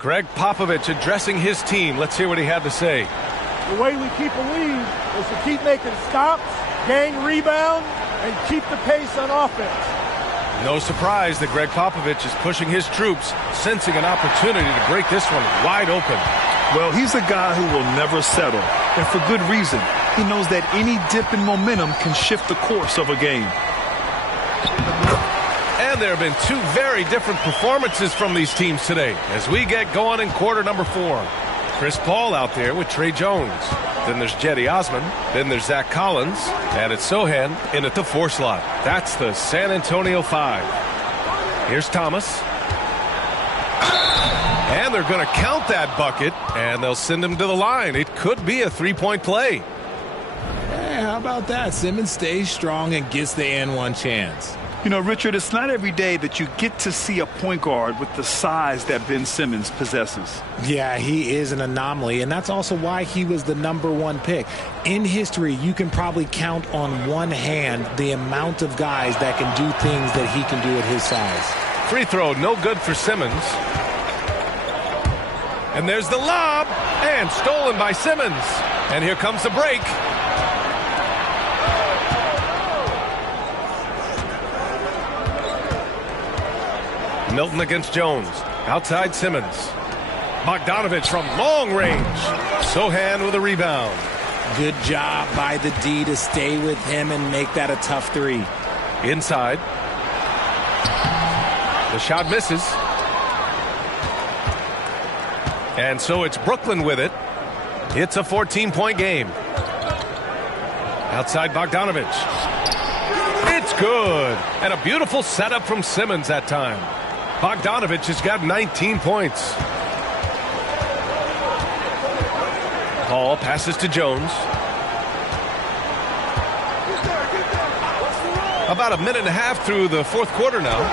Greg Popovich addressing his team. Let's hear what he had to say. The way we keep a lead is to keep making stops, gain rebound, and keep the pace on offense. No surprise that Greg Popovich is pushing his troops, sensing an opportunity to break this one wide open. Well, he's a guy who will never settle, and for good reason. He knows that any dip in momentum can shift the course of a game. And there have been two very different performances from these teams today as we get going in quarter number 4. Chris Paul out there with Trey Jones. Then there's Cedi Osman. Then there's Zach Collins. And it's Sohan in at the 4 slot. That's the San Antonio 5. Here's Thomas. And they're going to count that bucket, and they'll send him to the line. It could be a 3-point play. Hey, how about that? Simmons stays strong and gets the N1 chance. You know, Richard, it's not every day that you get to see a point guard with the size that Ben Simmons possesses. Yeah, he is an anomaly, and that's also why he was the #1 pick. In history, you can probably count on one hand the amount of guys that can do things that he can do at his size. Free throw, no good for Simmons. And there's the lob, and stolen by Simmons. And here comes the break. Milton against Jones. Outside Simmons. Bogdanovich from long range. Sohan with a rebound. Good job by the D to stay with him and make that a tough 3. Inside. The shot misses. And so it's Brooklyn with it. It's a 14-point game. Outside Bogdanovich. It's good. And a beautiful setup from Simmons that time. Bogdanovich has got 19 points. Paul passes to Jones. About a minute and a half through the 4th quarter now.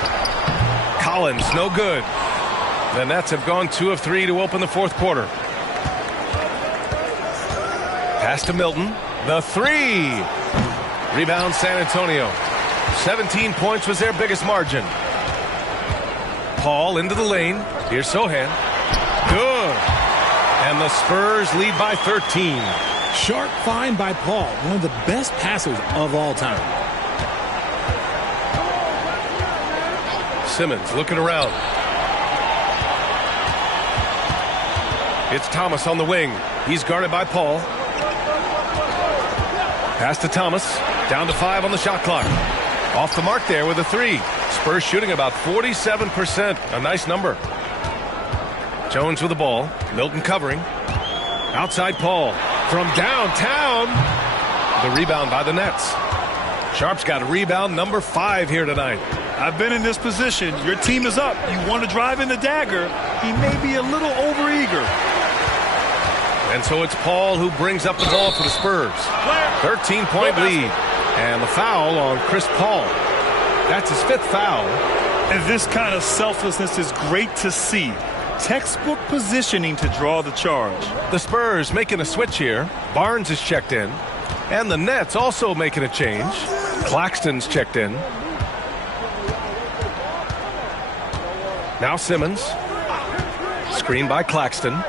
Collins, no good. The Nets have gone 2 of 3 to open the 4th quarter. Pass to Milton. The 3. Rebound San Antonio. 17 points was their biggest margin. Paul into the lane. Here's Sohan. Good. And the Spurs lead by 13. Sharp find by Paul, one of the best passers of all time. Simmons looking around. It's Thomas on the wing. He's guarded by Paul. Pass to Thomas. Down to 5 on the shot clock. Off the mark there with a 3. Spurs shooting about 47%. A nice number. Jones with the ball. Milton covering. Outside Paul. From downtown. The rebound by the Nets. Sharp's got a rebound number 5 here tonight. I've been in this position. Your team is up. You want to drive in the dagger. He may be a little overeager. And so it's Paul who brings up the ball for the Spurs. 13-point lead. And the foul on Chris Paul. That's his 5th foul. And this kind of selflessness is great to see. Textbook positioning to draw the charge. The Spurs making a switch here. Barnes is checked in. And the Nets also making a change. Claxton's checked in. Now Simmons. Screen by Claxton.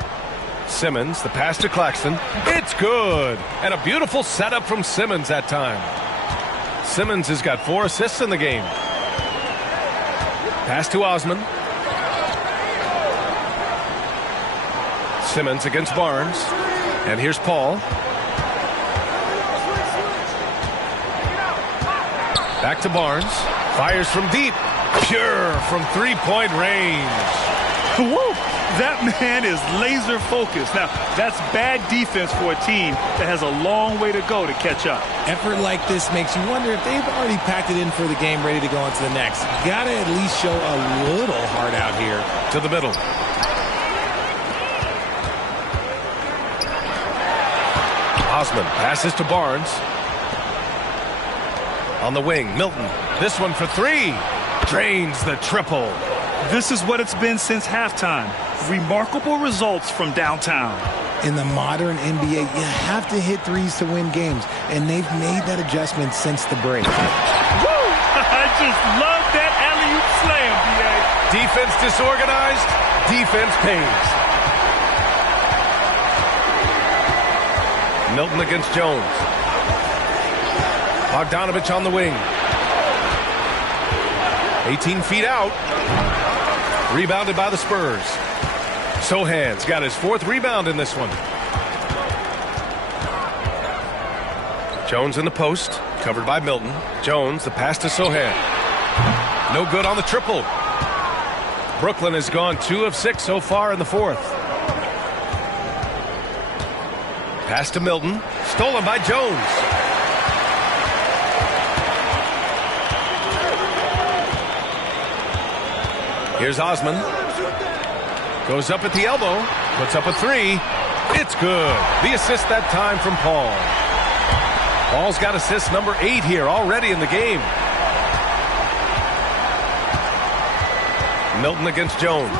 Simmons, the pass to Claxton. It's good. And a beautiful setup from Simmons that time. Simmons has got 4 assists in the game. Pass to Osman. Simmons against Barnes. And here's Paul. Back to Barnes. Fires from deep. Pure from three-point range. Woo! That man is laser focused. Now, that's bad defense for a team that has a long way to go to catch up. Effort like this makes you wonder if they've already packed it in for the game, ready to go on to the next. Gotta at least show a little heart out here. To the middle. Osman passes to Barnes. On the wing, Milton. This one for three. Drains the triple. This is what it's been since halftime. Remarkable results from downtown. In the modern NBA, you have to hit threes to win games, and they've made that adjustment since the break. Woo! I just love that alley-oop slam, B.A. Defense disorganized, defense pays. Milton against Jones. Bogdanovich on the wing. 18 feet out. Rebounded by the Spurs. Sohan's got his fourth rebound in this one. Jones in the post, covered by Milton. Jones, the pass to Sohan. No good on the triple. Brooklyn has gone 2 of 6 so far in the fourth. Pass to Milton, stolen by Jones. Here's Osman. Goes up at the elbow, puts up a three. It's good. The assist that time from Paul. Paul's got assist number 8 here already in the game. Milton against Jones.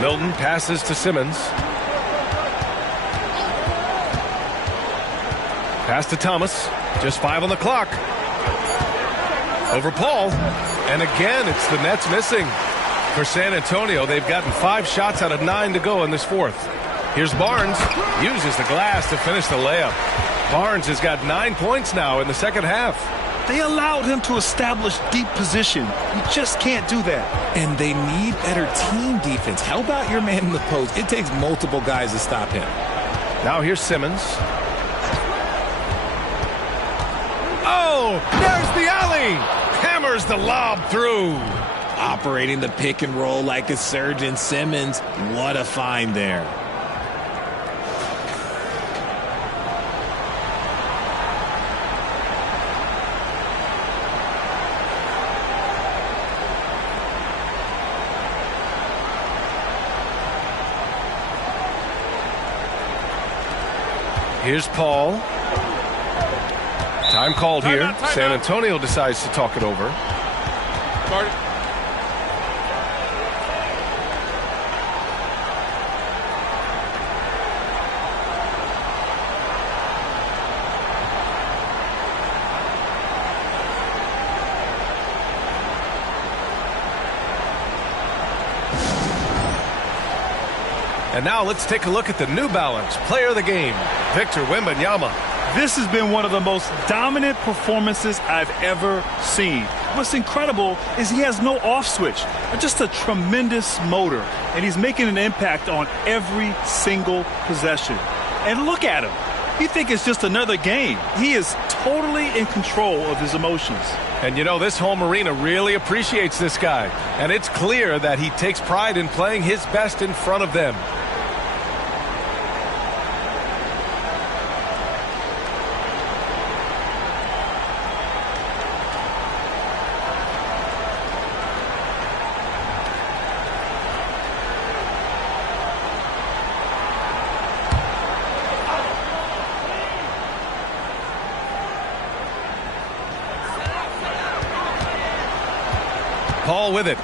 Milton passes to Simmons. Pass to Thomas. Just 5 on the clock. Over Paul. And again, it's the Nets missing. For San Antonio, they've gotten 5 shots out of 9 to go in this fourth. Here's Barnes. Uses the glass to finish the layup. Barnes has got 9 points now in the second half. They allowed him to establish deep position. You just can't do that. And they need better team defense. Help out your man in the post. It takes multiple guys to stop him. Now here's Simmons. Oh, there's the alley. Hammers the lob through. Operating the pick and roll like a surgeon. Simmons, what a find there. Here's Paul. Time called here. San Antonio decides to talk it over. And now let's take a look at the New Balance Player of the Game, Victor Wembanyama. This has been one of the most dominant performances I've ever seen. What's incredible is he has no off switch, just a tremendous motor, and he's making an impact on every single possession. And look at him. You think it's just another game. He is totally in control of his emotions. And you know, this home arena really appreciates this guy, and it's clear that he takes pride in playing his best in front of them. Paul with it.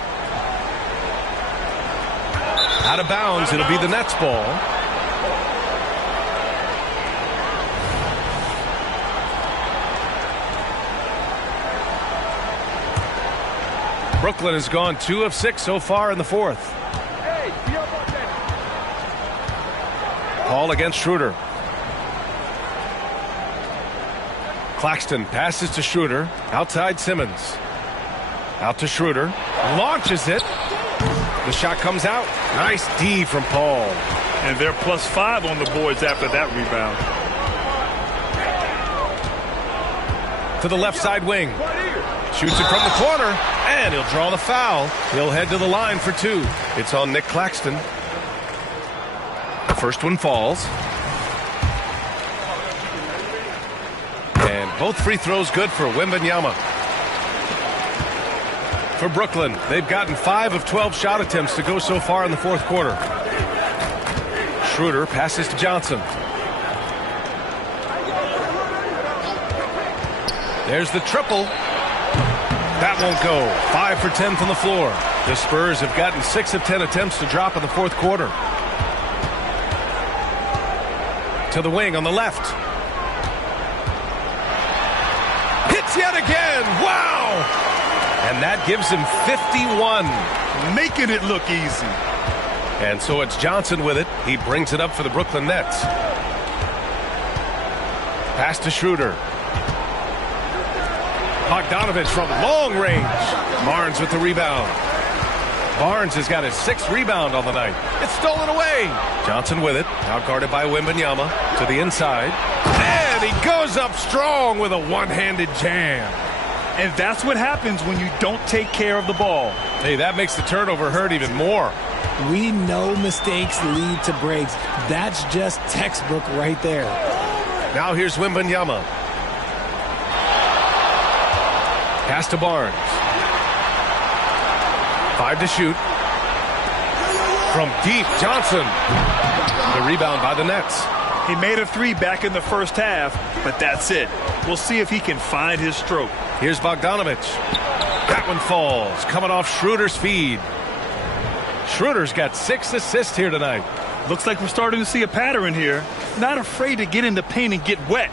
Out of bounds. It'll be the Nets ball. Brooklyn has gone 2 of 6 so far in the fourth. Paul against Schroeder. Claxton passes to Schroeder. Outside Simmons. Out to Schroeder. Launches it. The shot comes out. Nice D from Paul. And they're +5 on the boards after that rebound. to the left side wing. Shoots it from the corner, and he'll draw the foul. He'll head to the line for 2. It's on Nick Claxton. The first one falls. And both free throws good for Wembanyama. For Brooklyn, they've gotten 5 of 12 shot attempts to go so far in the fourth quarter. Schroeder passes to Johnson. There's the triple. That won't go. 5 for 10 from the floor. The Spurs have gotten 6 of 10 attempts to drop in the fourth quarter. To the wing on the left. Hits yet again. Wow! And that gives him 51. Making it look easy. And so it's Johnson with it. He brings it up for the Brooklyn Nets. Pass to Schroeder. Bogdanovich from long range. Barnes with the rebound. Barnes has got his 6th rebound on the night. It's stolen away. Johnson with it. Now guarded by Wembanyama. To the inside. And he goes up strong with a one-handed jam. And that's what happens when you don't take care of the ball. Hey, that makes the turnover hurt even more. We know mistakes lead to breaks. That's just textbook right there. Now here's Wembanyama. Pass to Barnes. 5 to shoot. From deep, Johnson. The rebound by the Nets. He made a 3 back in the first half, but that's it. We'll see if he can find his stroke. Here's Bogdanovich. That one falls. Coming off Schroeder's feed. Schroeder's got 6 assists here tonight. Looks like we're starting to see a pattern here. Not afraid to get in the paint and get wet.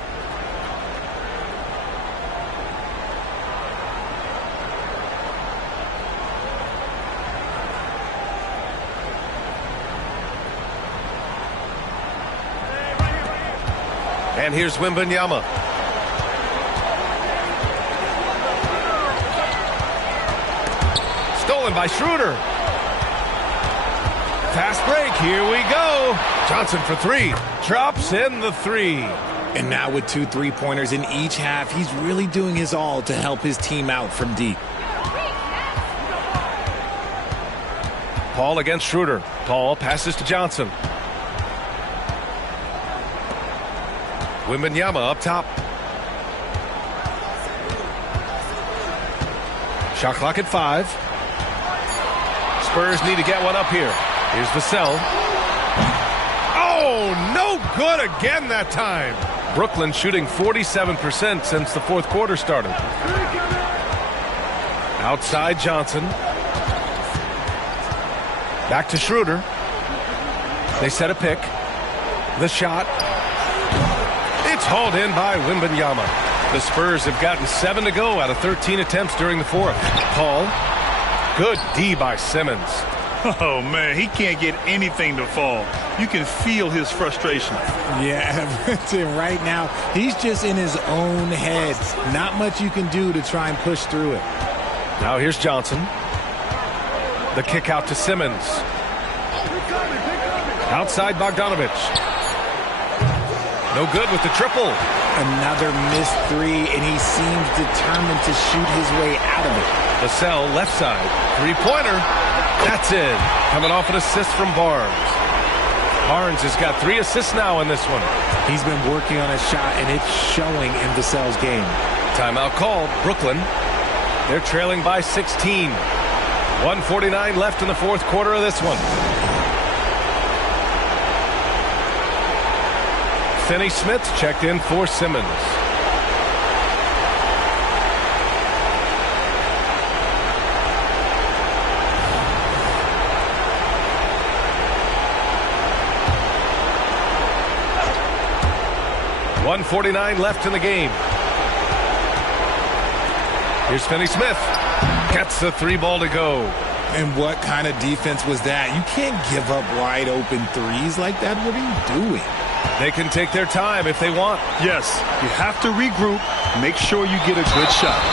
And here's Wembanyama. Stolen by Schroeder. Fast break. Here we go. Johnson for 3. Drops in the 3. And now with 2 3-pointers in each half, he's really doing his all to help his team out from deep. Paul against Schroeder. Paul passes to Johnson. Wembanyama up top. Shot clock at 5. Spurs need to get one up here. Here's Vassell. Oh, no good again that time. Brooklyn shooting 47% since the fourth quarter started. Outside Johnson. Back to Schroeder. They set a pick. The shot. It's hauled in by Wembanyama. The Spurs have gotten 7 to go out of 13 attempts during the fourth. Paul. Good D by Simmons. Oh, man, he can't get anything to fall. You can feel his frustration. Yeah, right now, he's just in his own head. Not much you can do to try and push through it. Now here's Johnson. The kick out to Simmons. Outside Bogdanovich. No good with the triple. Another missed 3, and he seems determined to shoot his way out of it. Vassell, left side. 3-pointer. That's it. Coming off an assist from Barnes. Barnes has got 3 assists now in this one. He's been working on his shot, and it's showing in Vassell's game. Timeout called. Brooklyn. They're trailing by 16. 1:49 left in the fourth quarter of this one. Finney Smith checked in for Simmons. .149 left in the game. Here's Finney Smith. Gets the 3 ball to go. And what kind of defense was that? You can't give up wide open threes like that. What are you doing? They can take their time if they want. Yes, you have to regroup. Make sure you get a good shot.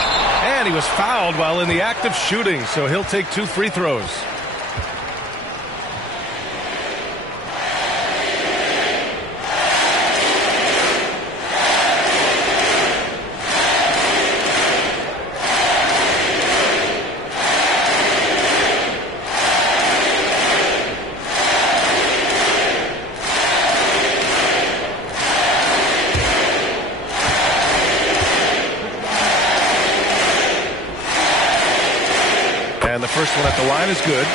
And he was fouled while in the act of shooting, so he'll take 2 free throws. first one at the line is good.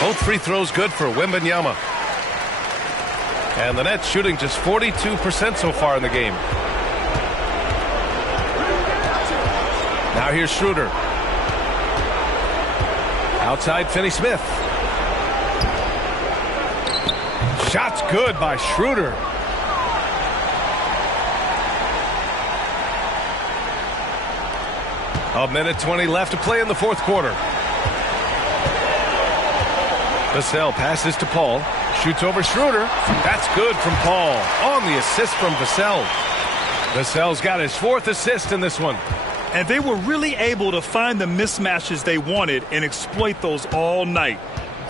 Both free throws good for Wembanyama. And the Nets shooting just 42% so far in the game. Now here's Schroeder. Outside Finney-Smith. Shot's good by Schroeder. A minute 20 left to play in the fourth quarter. Vassell passes to Paul. Shoots over Schroeder. That's good from Paul. On the assist from Vassell. Vassell's got his fourth assist in this one. And they were really able to find the mismatches they wanted and exploit those all night.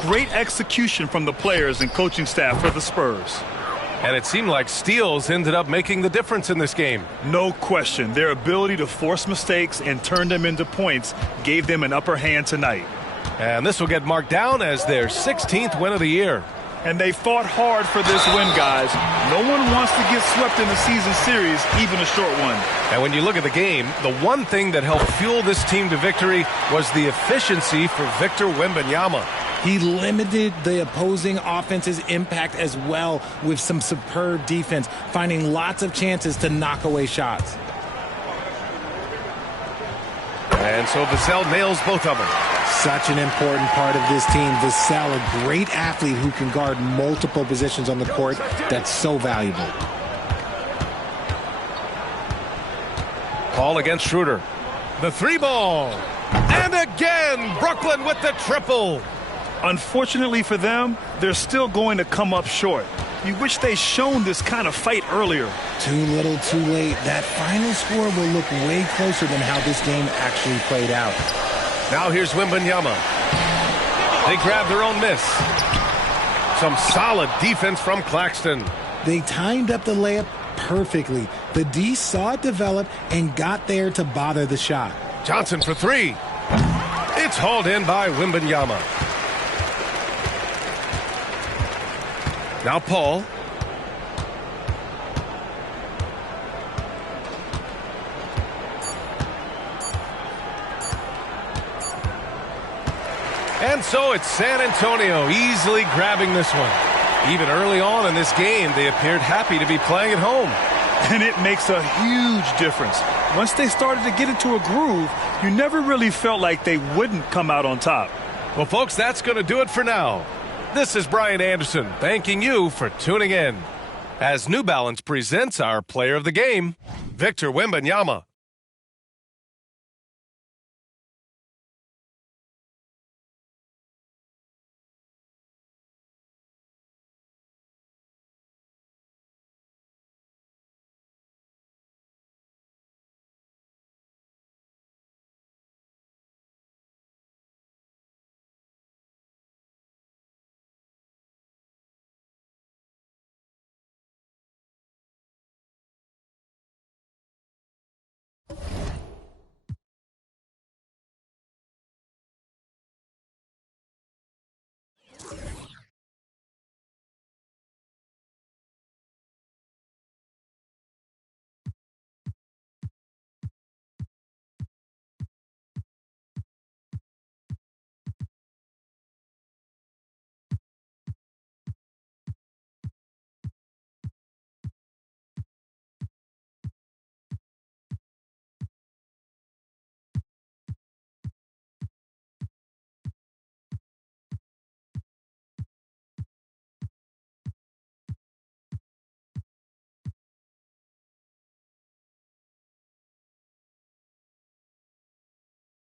Great execution from the players and coaching staff for the Spurs. And it seemed like steals ended up making the difference in this game. No question. Their ability to force mistakes and turn them into points gave them an upper hand tonight. And this will get marked down as their 16th win of the year. And they fought hard for this win, guys. No one wants to get swept in the season series, even a short one. And when you look at the game, the one thing that helped fuel this team to victory was the efficiency for Victor Wembanyama. He limited the opposing offense's impact as well with some superb defense, finding lots of chances to knock away shots. And so Vassell nails both of them. Such an important part of this team. Vassell, a great athlete who can guard multiple positions on the court. That's so valuable. Paul against Schroeder. The three ball. And again, Brooklyn with the triple. Unfortunately for them, they're still going to come up short. You wish they'd shown this kind of fight earlier. Too little, too late. That final score will look way closer than how this game actually played out. Now here's Wembanyama. They grab their own miss. Some solid defense from Claxton. They timed up the layup perfectly. The D saw it develop and got there to bother the shot. Johnson for three. It's hauled in by Wembanyama. Now Paul. And so it's San Antonio easily grabbing this one. Even early on in this game, they appeared happy to be playing at home. And it makes a huge difference. Once they started to get into a groove, you never really felt like they wouldn't come out on top. Well, folks, that's going to do it for now. This is Brian Anderson thanking you for tuning in as New Balance presents our player of the game, Victor Wembanyama.